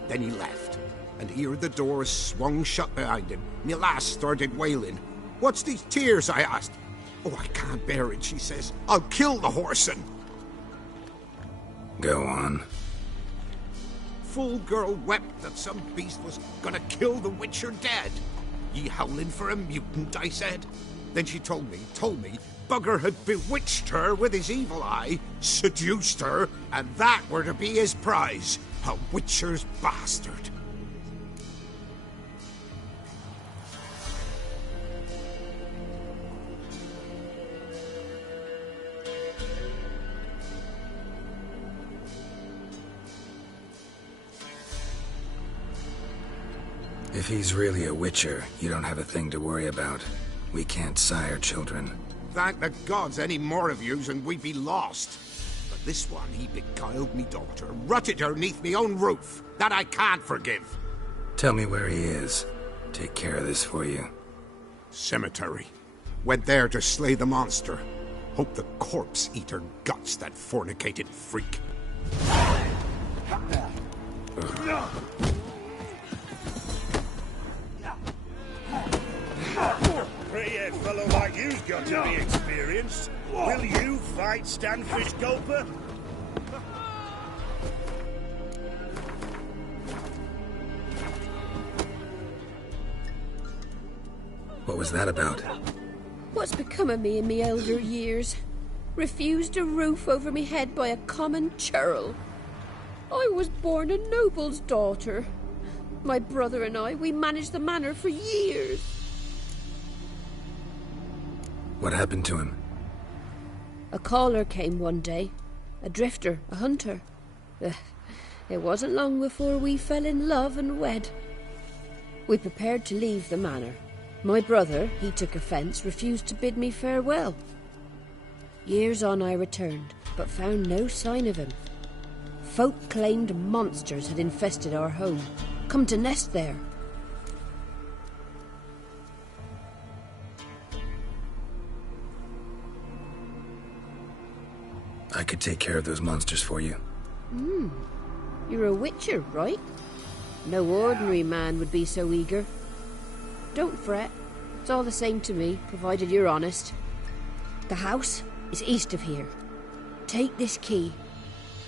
Then he left, and here the door swung shut behind him. Me lass started wailing. What's these tears? I asked. Oh, I can't bear it, she says. I'll kill the whoreson. Go on. Fool girl wept that some beast was gonna kill the witcher dead. Ye howling for a mutant, I said. Then she told me, Bugger had bewitched her with his evil eye, seduced her, and that were to be his prize. A witcher's bastard. If he's really a witcher, you don't have a thing to worry about. We can't sire children. Thank the gods any more of yous and we'd be lost. But this one, he beguiled me daughter, rutted her neath me own roof. That I can't forgive. Tell me where he is. Take care of this for you. Cemetery. Went there to slay the monster. Hope the corpse eater guts that fornicated freak. Pretty-head fellow like you's got to be experienced. Will you fight Stanfish Gulper? What was that about? What's become of me in me elder years? Refused a roof over me head by a common churl. I was born a noble's daughter. My brother and I, we managed the manor for years. What happened to him? A caller came one day. A drifter, a hunter. It wasn't long before we fell in love and wed. We prepared to leave the manor. My brother, he took offence, refused to bid me farewell. Years on I returned, but found no sign of him. Folk claimed monsters had infested our home, come to nest there. I could take care of those monsters for you. You're a witcher, right? No ordinary man would be so eager. Don't fret. It's all the same to me, provided you're honest. The house is east of here. Take this key.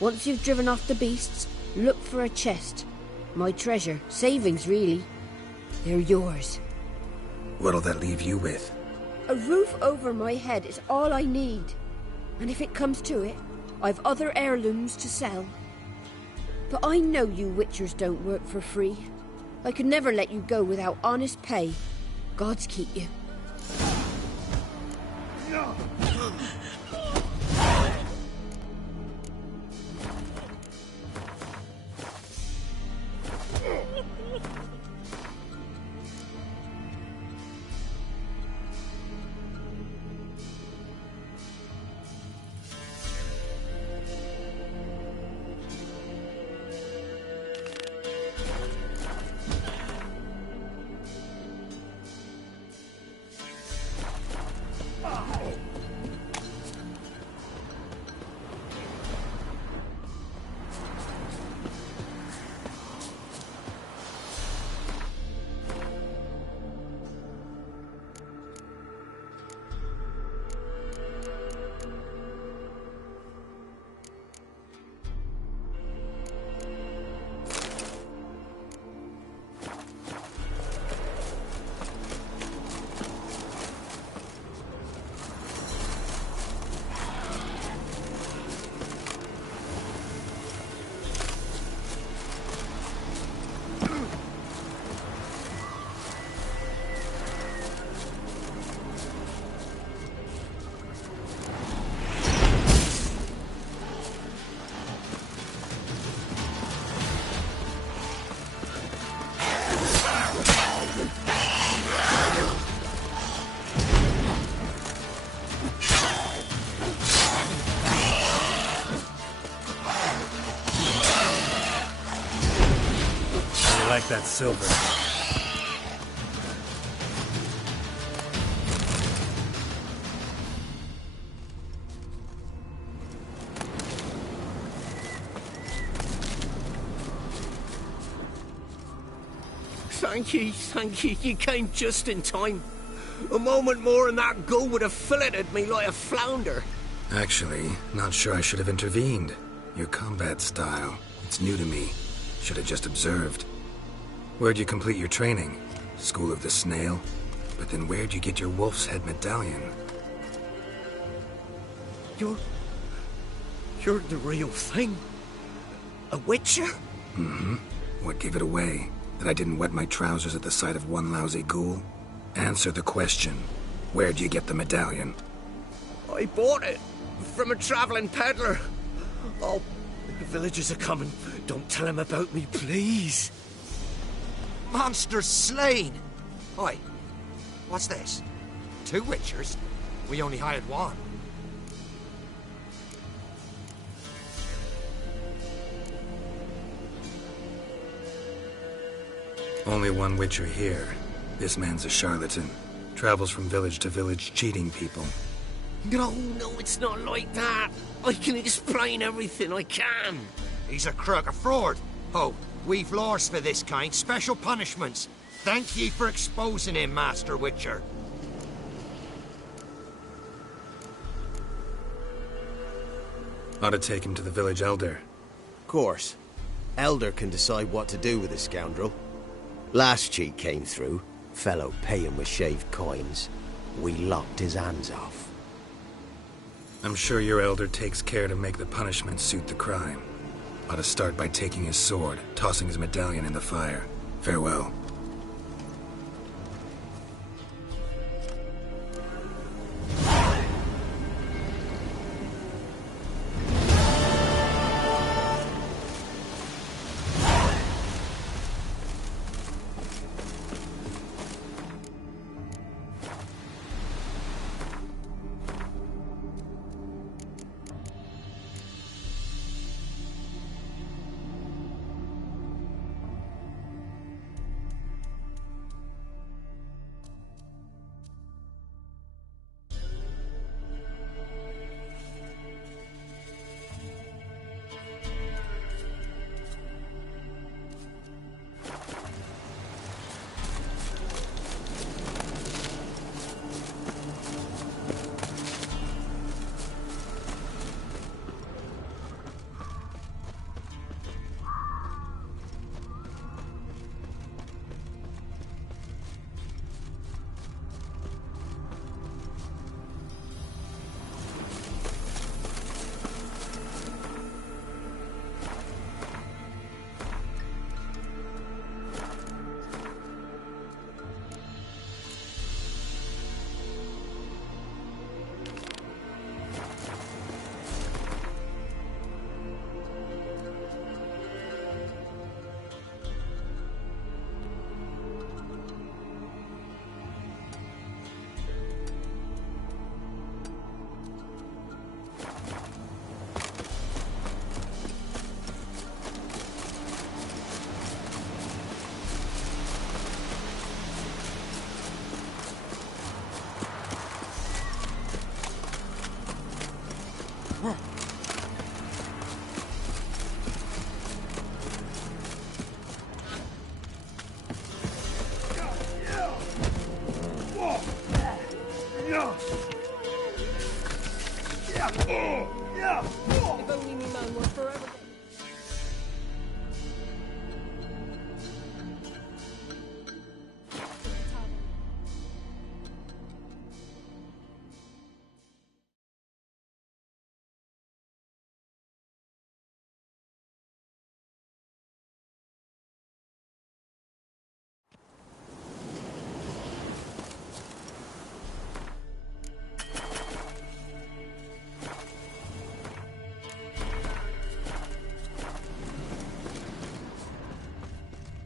Once you've driven off the beasts, look for a chest. My treasure, savings really. They're yours. What'll that leave you with? A roof over my head is all I need. And if it comes to it, I've other heirlooms to sell. But I know you witchers don't work for free. I could never let you go without honest pay. Gods keep you. No. I like that silver. Thank you. You came just in time. A moment more and that gull would have filleted me like a flounder. Actually, not sure I should have intervened. Your combat style, it's new to me. Should have just observed. Where'd you complete your training? School of the Snail? But then where'd you get your wolf's head medallion? You're the real thing? A witcher? Mm-hmm. What gave it away? That I didn't wet my trousers at the sight of one lousy ghoul? Answer the question. Where'd you get the medallion? I bought it from a traveling peddler. Oh, the villagers are coming. Don't tell him about me, please. Monster slain! Oi, what's this? 2 witchers? We only hired one. Only one witcher here. This man's a charlatan. Travels from village to village cheating people. No, it's not like that. I can explain everything I can. He's a crook, a fraud. Oh, we've laws for this kind, special punishments. Thank ye for exposing him, Master Witcher. Ought to take him to the village elder. Of course. Elder can decide what to do with the scoundrel. Last cheat came through. Fellow pay him with shaved coins. We lopped his hands off. I'm sure your elder takes care to make the punishment suit the crime. Ought to start by taking his sword, tossing his medallion in the fire. Farewell.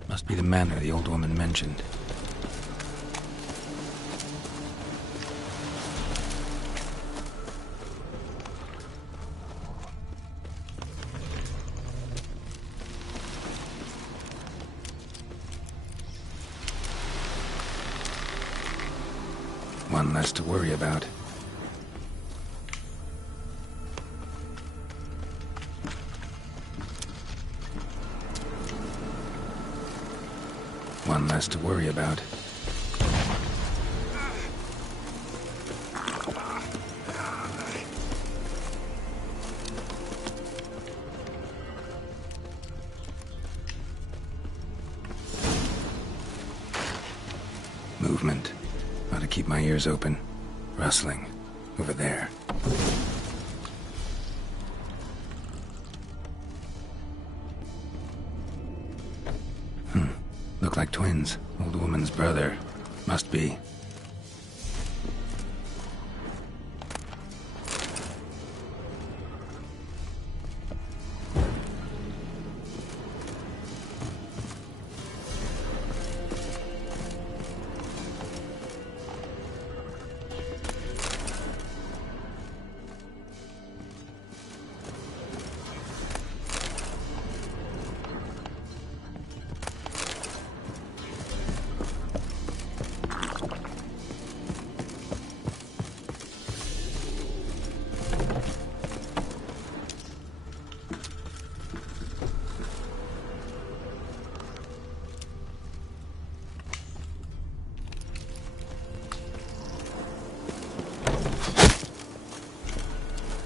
Must be the manor the old woman mentioned. One less to worry about. One less to worry about. Movement. Ought to keep my ears open. Rustling. Over there. Look like twins. Old woman's brother. Must be.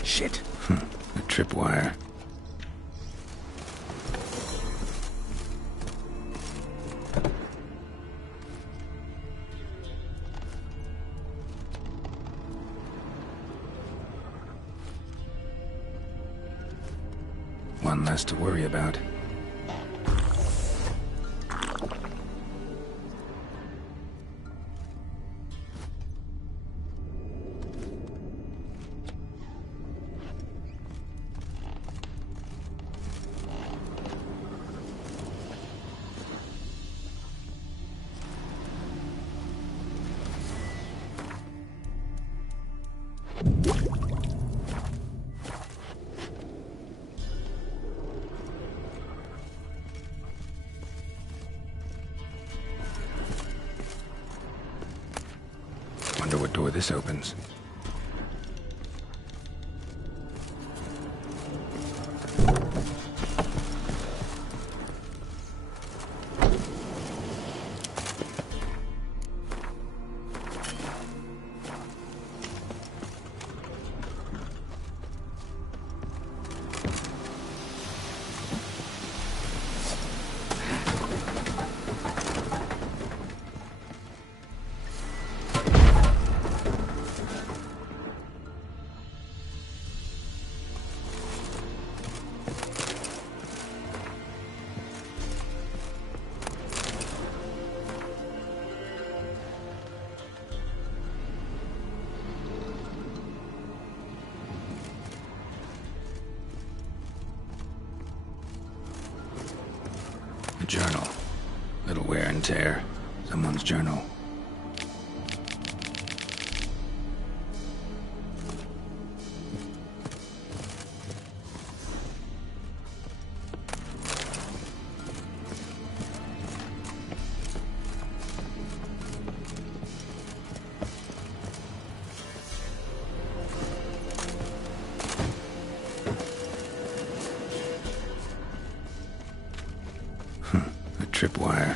Shit. A tripwire. One less to worry about. Wonder what door this opens. A journal. Little wear and tear. Someone's journal. A tripwire.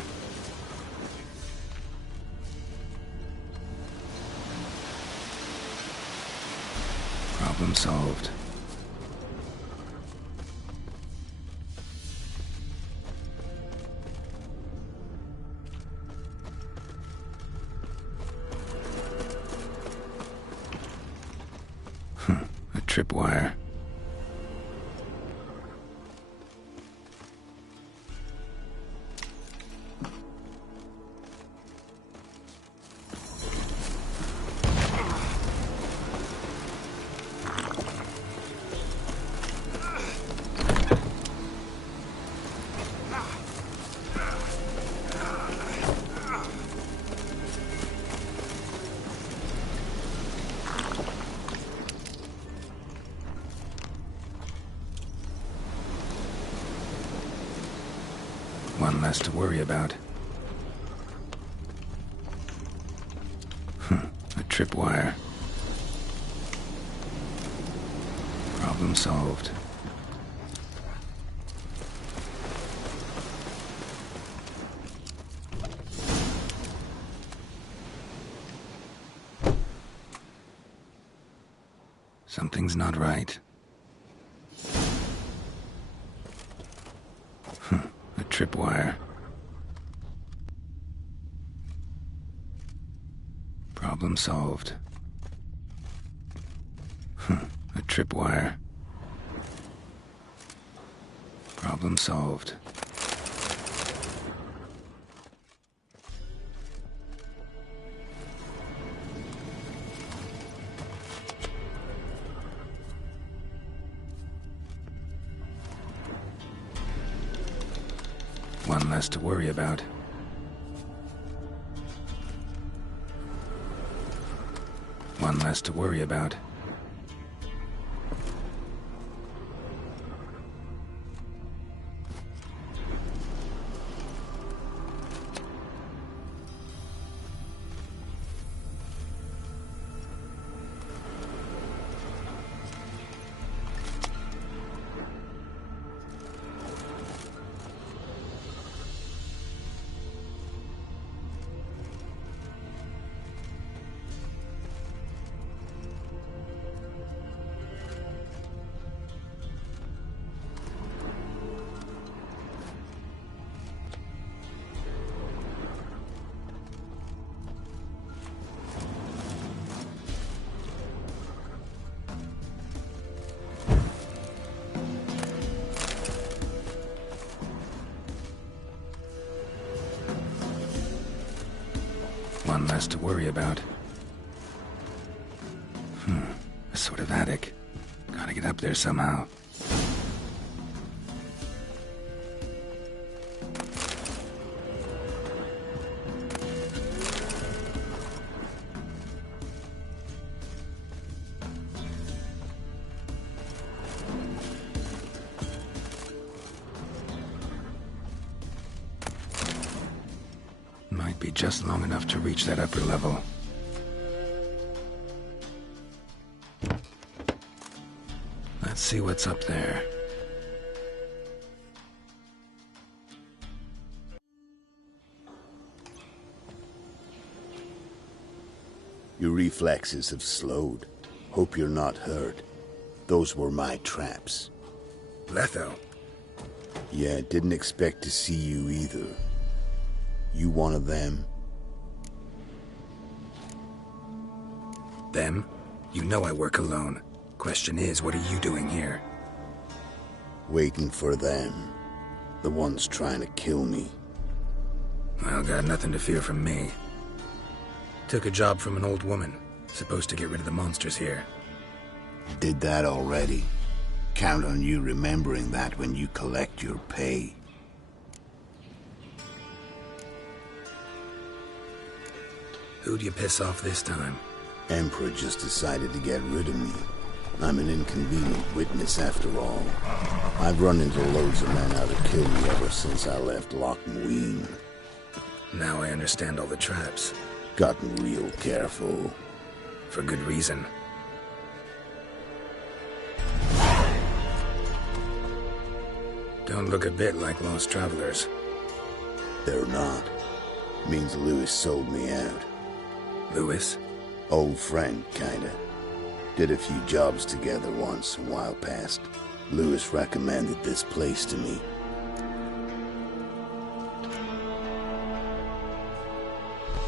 Problem solved. A tripwire. One less to worry about. A tripwire. Problem solved. Something's not right. A tripwire. Problem solved. A tripwire. Problem solved. One less to worry about. One less to worry about. One less to worry about. A sort of attic. Gotta get up there somehow. Might be just long enough to reach that upper level. Let's see what's up there. Your reflexes have slowed. Hope you're not hurt. Those were my traps. Letho? Yeah, didn't expect to see you either. You one of them? Them? You know I work alone. Question is, what are you doing here? Waiting for them. The ones trying to kill me. Well, got nothing to fear from me. Took a job from an old woman. Supposed to get rid of the monsters here. Did that already. Count on you remembering that when you collect your pay. Who'd you piss off this time? Emperor just decided to get rid of me. I'm an inconvenient witness after all. I've run into loads of men out to kill me ever since I left Loch Muin. Now I understand all the traps. Gotten real careful. For good reason. Don't look a bit like lost travelers. They're not. Means Lewis sold me out. Lewis? Old friend, kinda. Did a few jobs together once, a while past. Lewis recommended this place to me.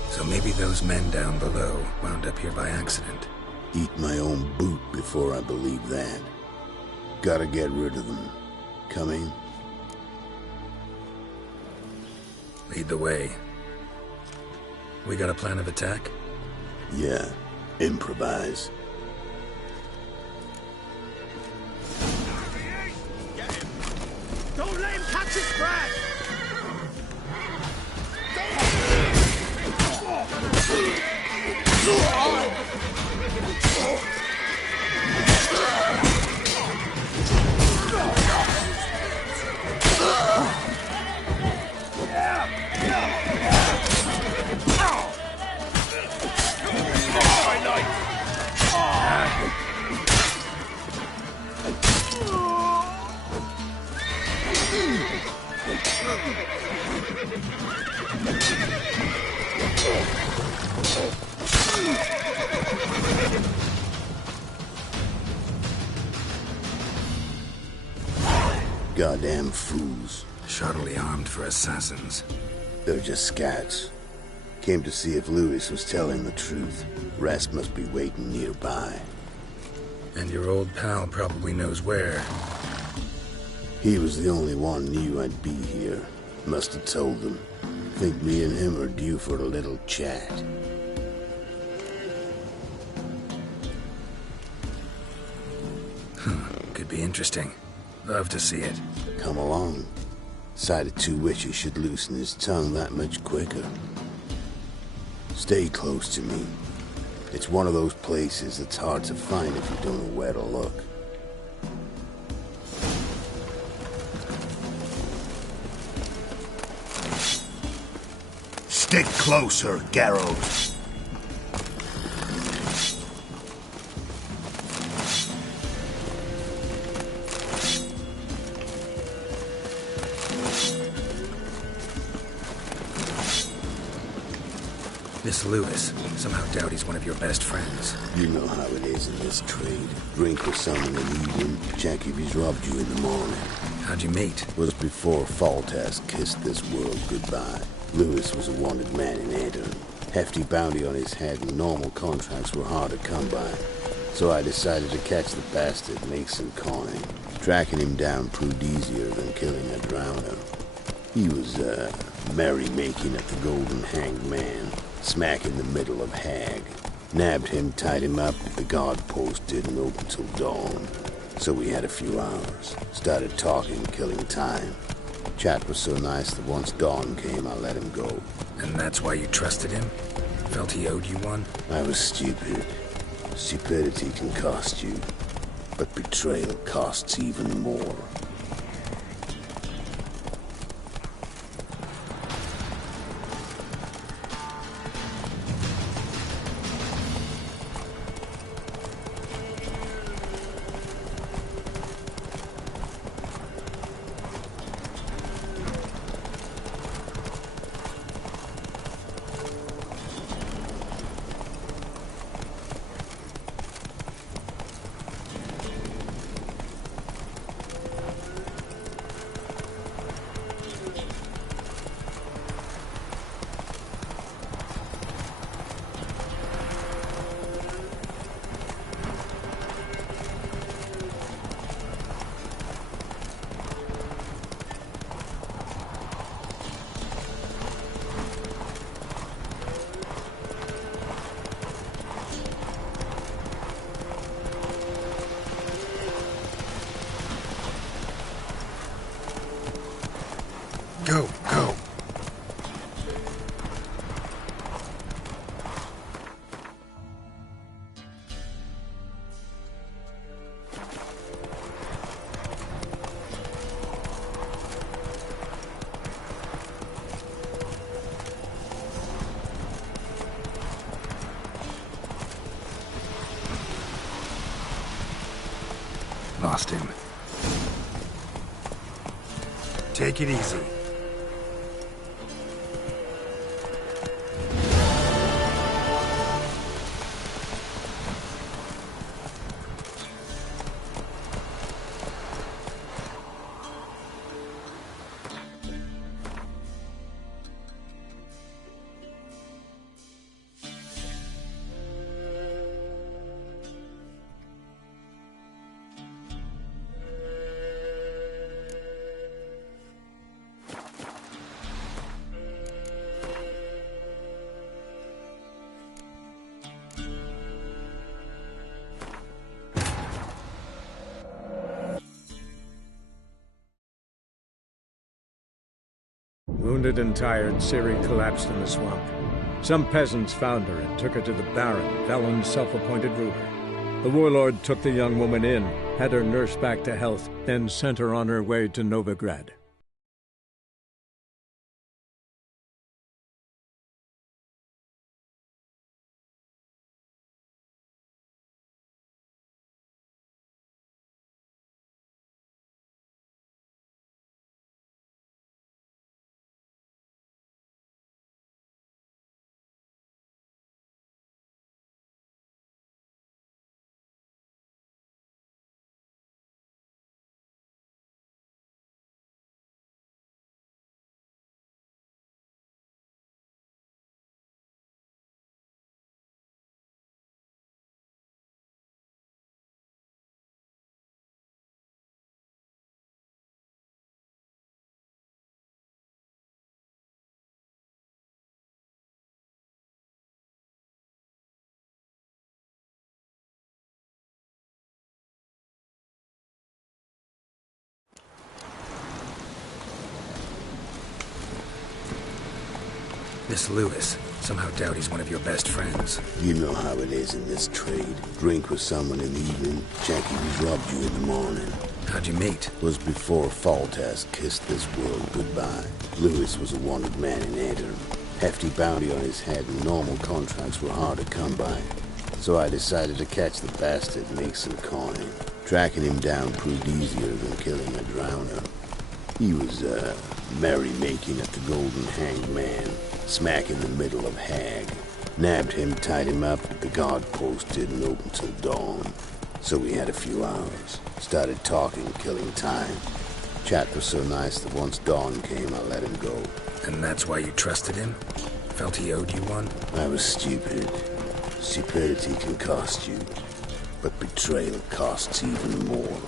So maybe those men down below wound up here by accident. Eat my own boot before I believe that. Gotta get rid of them. Coming? Lead the way. We got a plan of attack? Yeah. Improvise. Don't let him catch his breath! Goddamn fools. Shoddily armed for assassins. They're just scouts. Came to see if Lewis was telling the truth. Rest must be waiting nearby. And your old pal probably knows where. He was the only one knew I'd be here. Must have told them. Think me and him are due for a little chat. Could be interesting. Love to see it. Come along. Sight of two witches should loosen his tongue that much quicker. Stay close to me. It's one of those places that's hard to find if you don't know where to look. Stick closer, Geralt. This Lewis. Somehow doubt he's one of your best friends. You know how it is in this trade. Drink with someone in the evening, check if he's robbed you in the morning. How'd you meet? Was before Faltas kissed this world goodbye. Lewis was a wanted man in Aedirn. Hefty bounty on his head and normal contracts were hard to come by. So I decided to catch the bastard, make some coin. Tracking him down proved easier than killing a drowner. He was, merry-making at the Golden Hanged Man, smack in the middle of Hag. Nabbed him, tied him up, but the guard post didn't open till dawn. So we had a few hours. Started talking, killing time. Chat was so nice that once dawn came, I let him go. And that's why you trusted him? Felt he owed you one? I was stupid. Stupidity can cost you, but betrayal costs even more. Go, go. Lost him. Take it easy. Wounded and tired, Ciri collapsed in the swamp. Some peasants found her and took her to the Baron, Velen's self-appointed ruler. The warlord took the young woman in, had her nursed back to health, then sent her on her way to Novigrad. This Lewis, somehow doubt he's one of your best friends. You know how it is in this trade. Drink with someone in the evening, Jackie robbed you in the morning. How'd you meet? Was before Faltas kissed this world goodbye. Lewis was a wanted man in Antrim. Hefty bounty on his head and normal contracts were hard to come by. So I decided to catch the bastard and make some coin. Tracking him down proved easier than killing a drowner. He was, merrymaking at the Golden Hanged Man, smack in the middle of Hag. Nabbed him, tied him up, but the guard post didn't open till dawn. So we had a few hours. Started talking, killing time. Chat was so nice that once dawn came, I let him go. And that's why you trusted him? Felt he owed you one? I was stupid. Stupidity can cost you, but betrayal costs even more.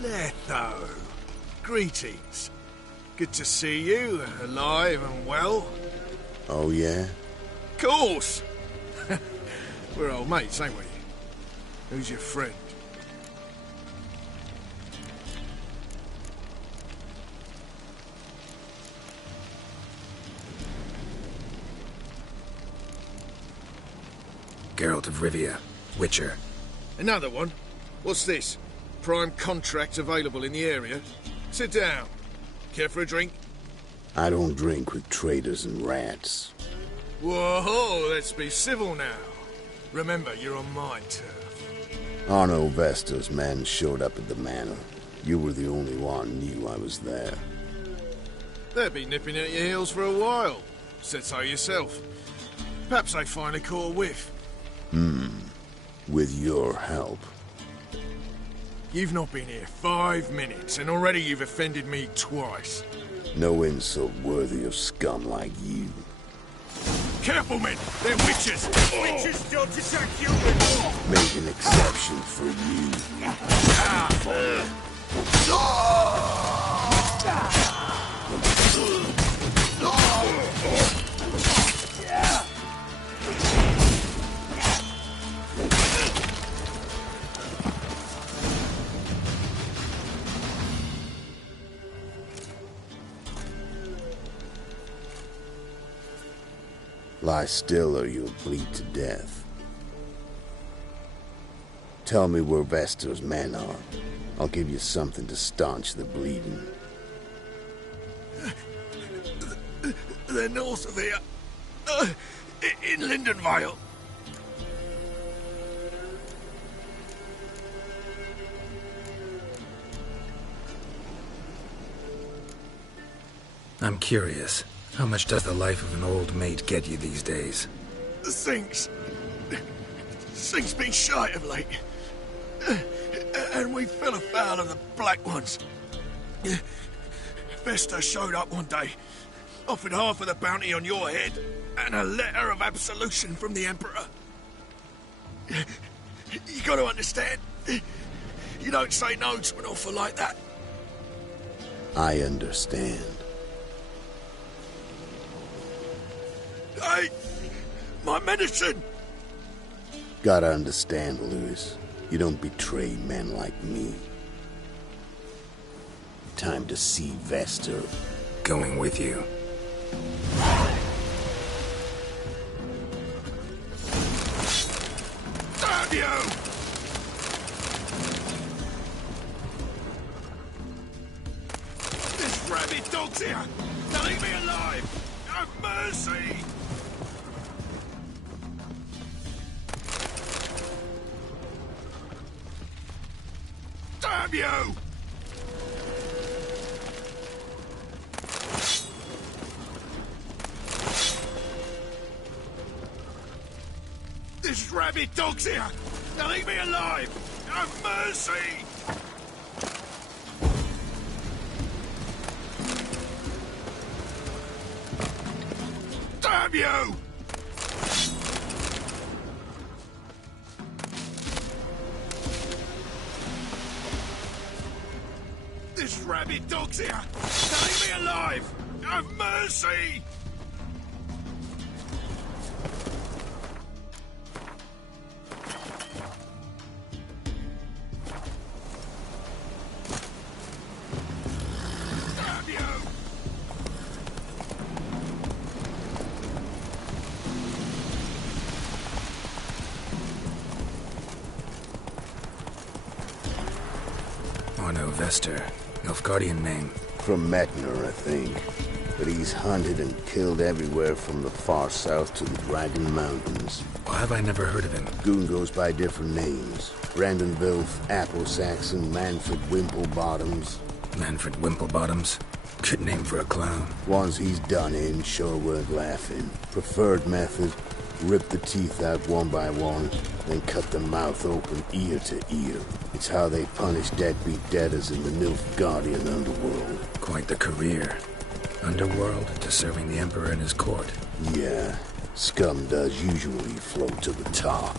Letho, greetings. Good to see you, alive and well. Oh, yeah? Course! We're old mates, ain't we? Who's your friend? Geralt of Rivia, Witcher. Another one? What's this? Prime contract available in the area? Sit down. Care for a drink? I don't drink with traitors and rats. Whoa, let's be civil now. Remember, you're on my turf. Arno Vestor's men showed up at the manor. You were the only one knew I was there. They'll be nipping at your heels for a while. Said so yourself. Perhaps they finally caught a whiff. With your help. You've not been here 5 minutes, and already you've offended me twice. No insult worthy of scum like you. Careful, men! They're witches! Witches don't attack you! Make an exception for you. Lie still or you'll bleed to death. Tell me where Vestor's men are. I'll give you something to staunch the bleeding. They're north of here. In Lindenvale. I'm curious. How much does the life of an old mate get you these days? Things been shy of late. And we fell afoul of the Black Ones. Vesta showed up one day, offered half of the bounty on your head, and a letter of absolution from the Emperor. You gotta understand, you don't say no to an offer like that. I understand. Hey, my medicine! Gotta understand, Lewis. You don't betray men like me. Time to see Vestor. going with you. Damn you! This rabid dog's here! Now leave me alive! Have mercy! Damn you! This rabid dog's here! Now leave me alive! Have mercy! Damn you! This rabid dog's here! Now leave me alive! Have mercy! Damn you! Arno Vester. Nilfgaardian name. From Metner, I think. But he's hunted and killed everywhere from the far south to the Dragon Mountains. Why have I never heard of him? Goon goes by different names. Brandon Wilf, Apple Saxon, Manfred Wimplebottoms. Manfred Wimplebottoms? Good name for a clown. Ones he's done in sure weren't laughing. Preferred method, rip the teeth out one by one, then cut the mouth open ear to ear. It's how they punish deadbeat debtors in the Nilfgaardian underworld. Quite the career. Underworld to serving the Emperor in his court. Yeah, scum does usually float to the top.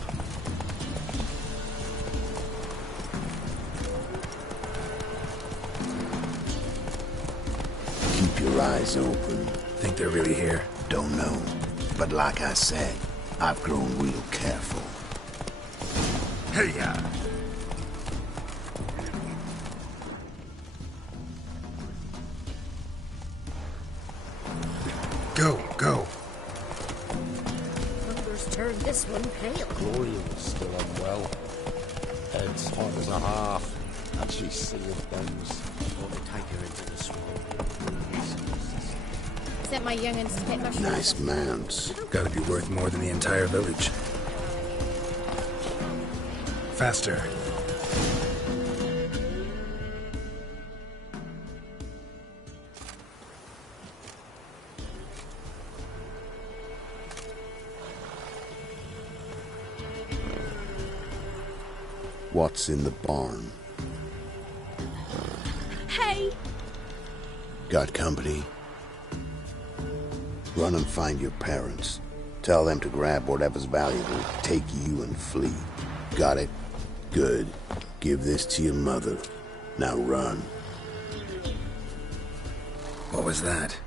Keep your eyes open. Think they're really here? Don't know. But like I said, I've grown real careful. Hey-ya! Go. Hunger's turned this one pale. Gloria was still unwell. Head's hot as a half, and she's seeing things. Or to take her into the swamp. Sent my young'uns to pick mushrooms. Nice mounts. Gotta be worth more than the entire village. Faster. What's in the barn? Hey! Got company? Run and find your parents. Tell them to grab whatever's valuable, take you and flee. Got it? Good. Give this to your mother. Now run. What was that?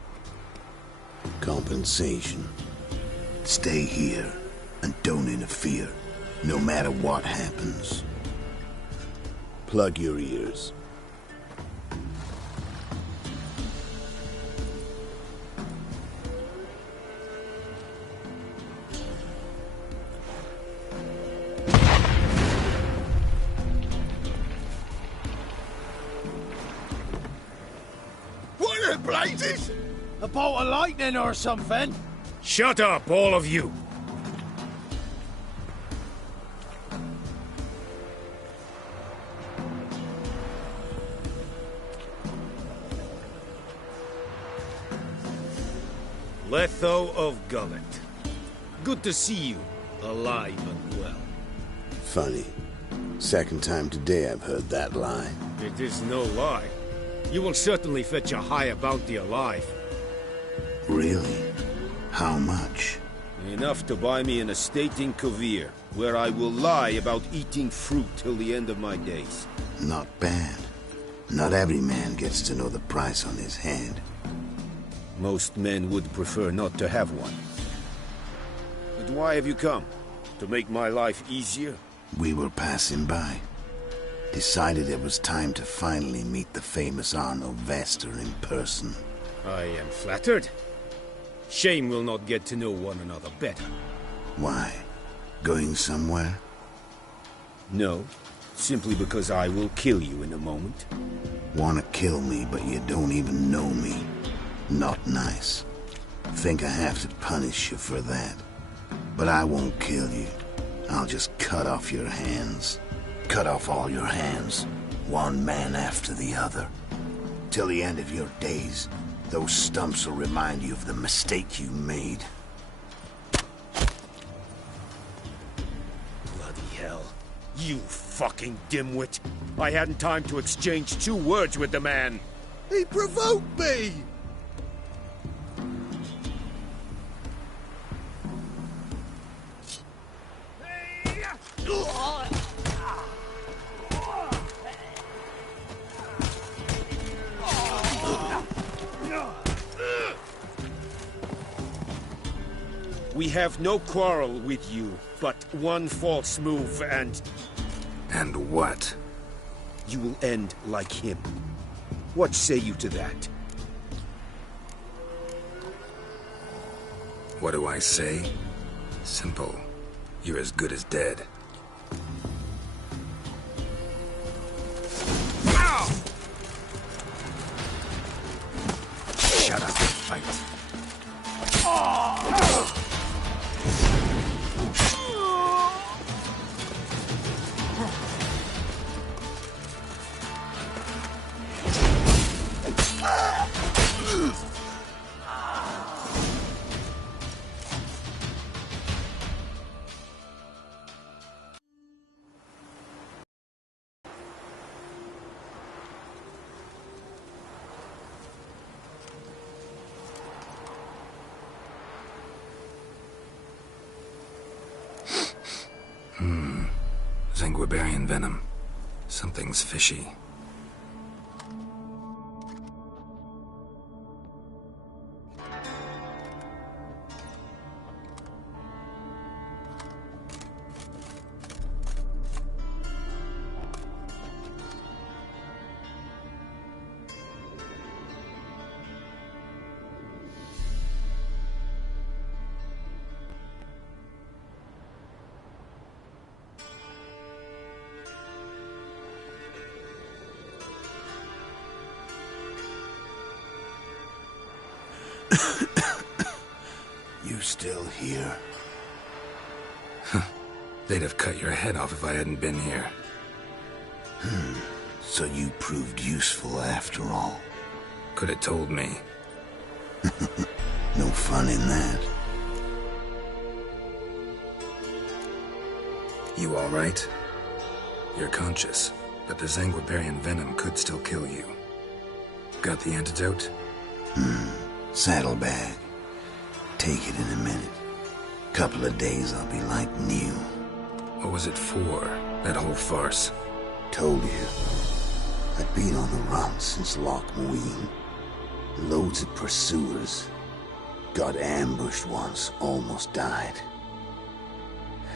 Compensation. Stay here and don't interfere, no matter what happens. Plug your ears. What the blazes? A bolt of lightning or something? Shut up, all of you! Letho of Gullet. Good to see you, alive and well. Funny. Second time today I've heard that lie. It is no lie. You will certainly fetch a higher bounty alive. Really? How much? Enough to buy me an estate in Kovir, where I will lie about eating fruit till the end of my days. Not bad. Not every man gets to know the price on his head. Most men would prefer not to have one. But why have you come? To make my life easier? We were passing by. Decided it was time to finally meet the famous Arno Vester in person. I am flattered. Shame we'll not get to know one another better. Why? Going somewhere? No, simply because I will kill you in a moment. Wanna kill me, but you don't even know me. Not nice. Think I have to punish you for that. But I won't kill you. I'll just cut off your hands. Cut off all your hands, one man after the other. Till the end of your days, those stumps will remind you of the mistake you made. Bloody hell. You fucking dimwit. I hadn't time to exchange 2 words with the man. He provoked me! We have no quarrel with you, but one false move and... And what? You will end like him. What say you to that? What do I say? Simple. You're as good as dead. Shut up and fight. Zanguibarian venom. Something's fishy. You still here? They'd have cut your head off if I hadn't been here. So you proved useful after all. Could have told me. No fun in that. You all right? You're conscious, but the Zanguibarian venom could still kill you. Got the antidote? Saddlebag. Take it in a minute. Couple of days I'll be like new. What was it for, that whole farce? Told you. I've been on the run since Loch Muin. Loads of pursuers. Got ambushed once, almost died.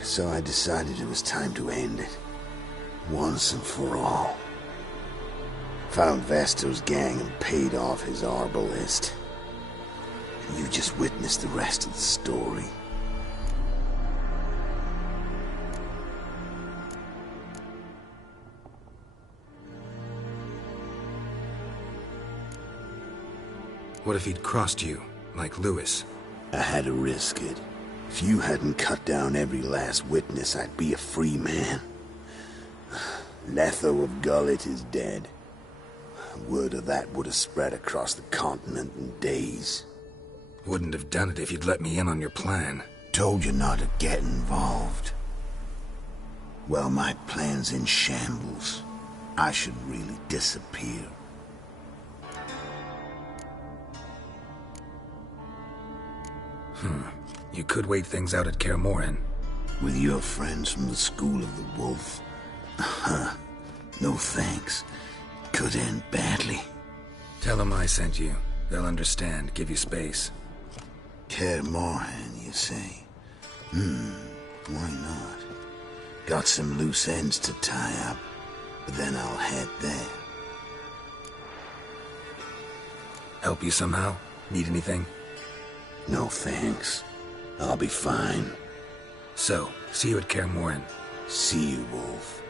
So I decided it was time to end it. Once and for all. Found Vasto's gang and paid off his arbalist. And you just witnessed the rest of the story. What if he'd crossed you, like Lewis? I had to risk it. If you hadn't cut down every last witness, I'd be a free man. Letho of Gullet is dead. Word of that would have spread across the continent in days. Wouldn't have done it if you'd let me in on your plan. Told you not to get involved. Well, my plan's in shambles. I should really disappear. You could wait things out at Kaer Morhen. With your friends from the School of the Wolf. No thanks. Could end badly. Tell them I sent you. They'll understand, give you space. Kaer Morhen, you say? Why not? Got some loose ends to tie up, but then I'll head there. Help you somehow? Need anything? No thanks. I'll be fine. So, see you at Kaer Morhen. See you, Wolf.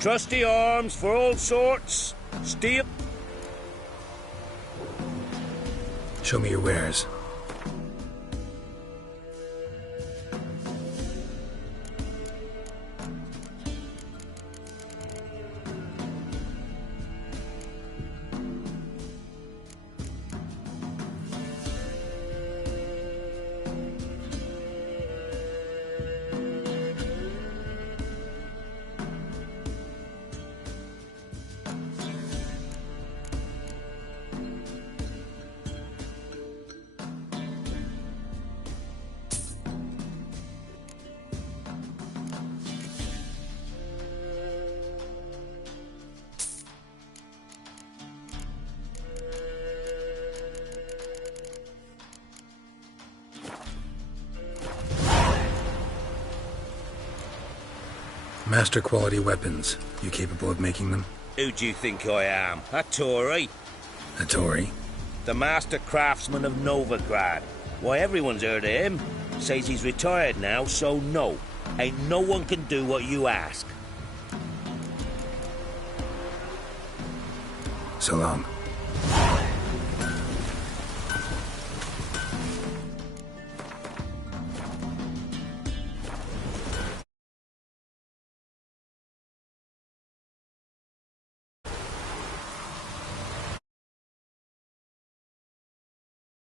Trusty arms for all sorts. Steel. Show me your wares. Master quality weapons. You capable of making them? Who do you think I am? A Tory? A Tory? The master craftsman of Novigrad. Why, everyone's heard of him. Says he's retired now, so no. Ain't no one can do what you ask. So long.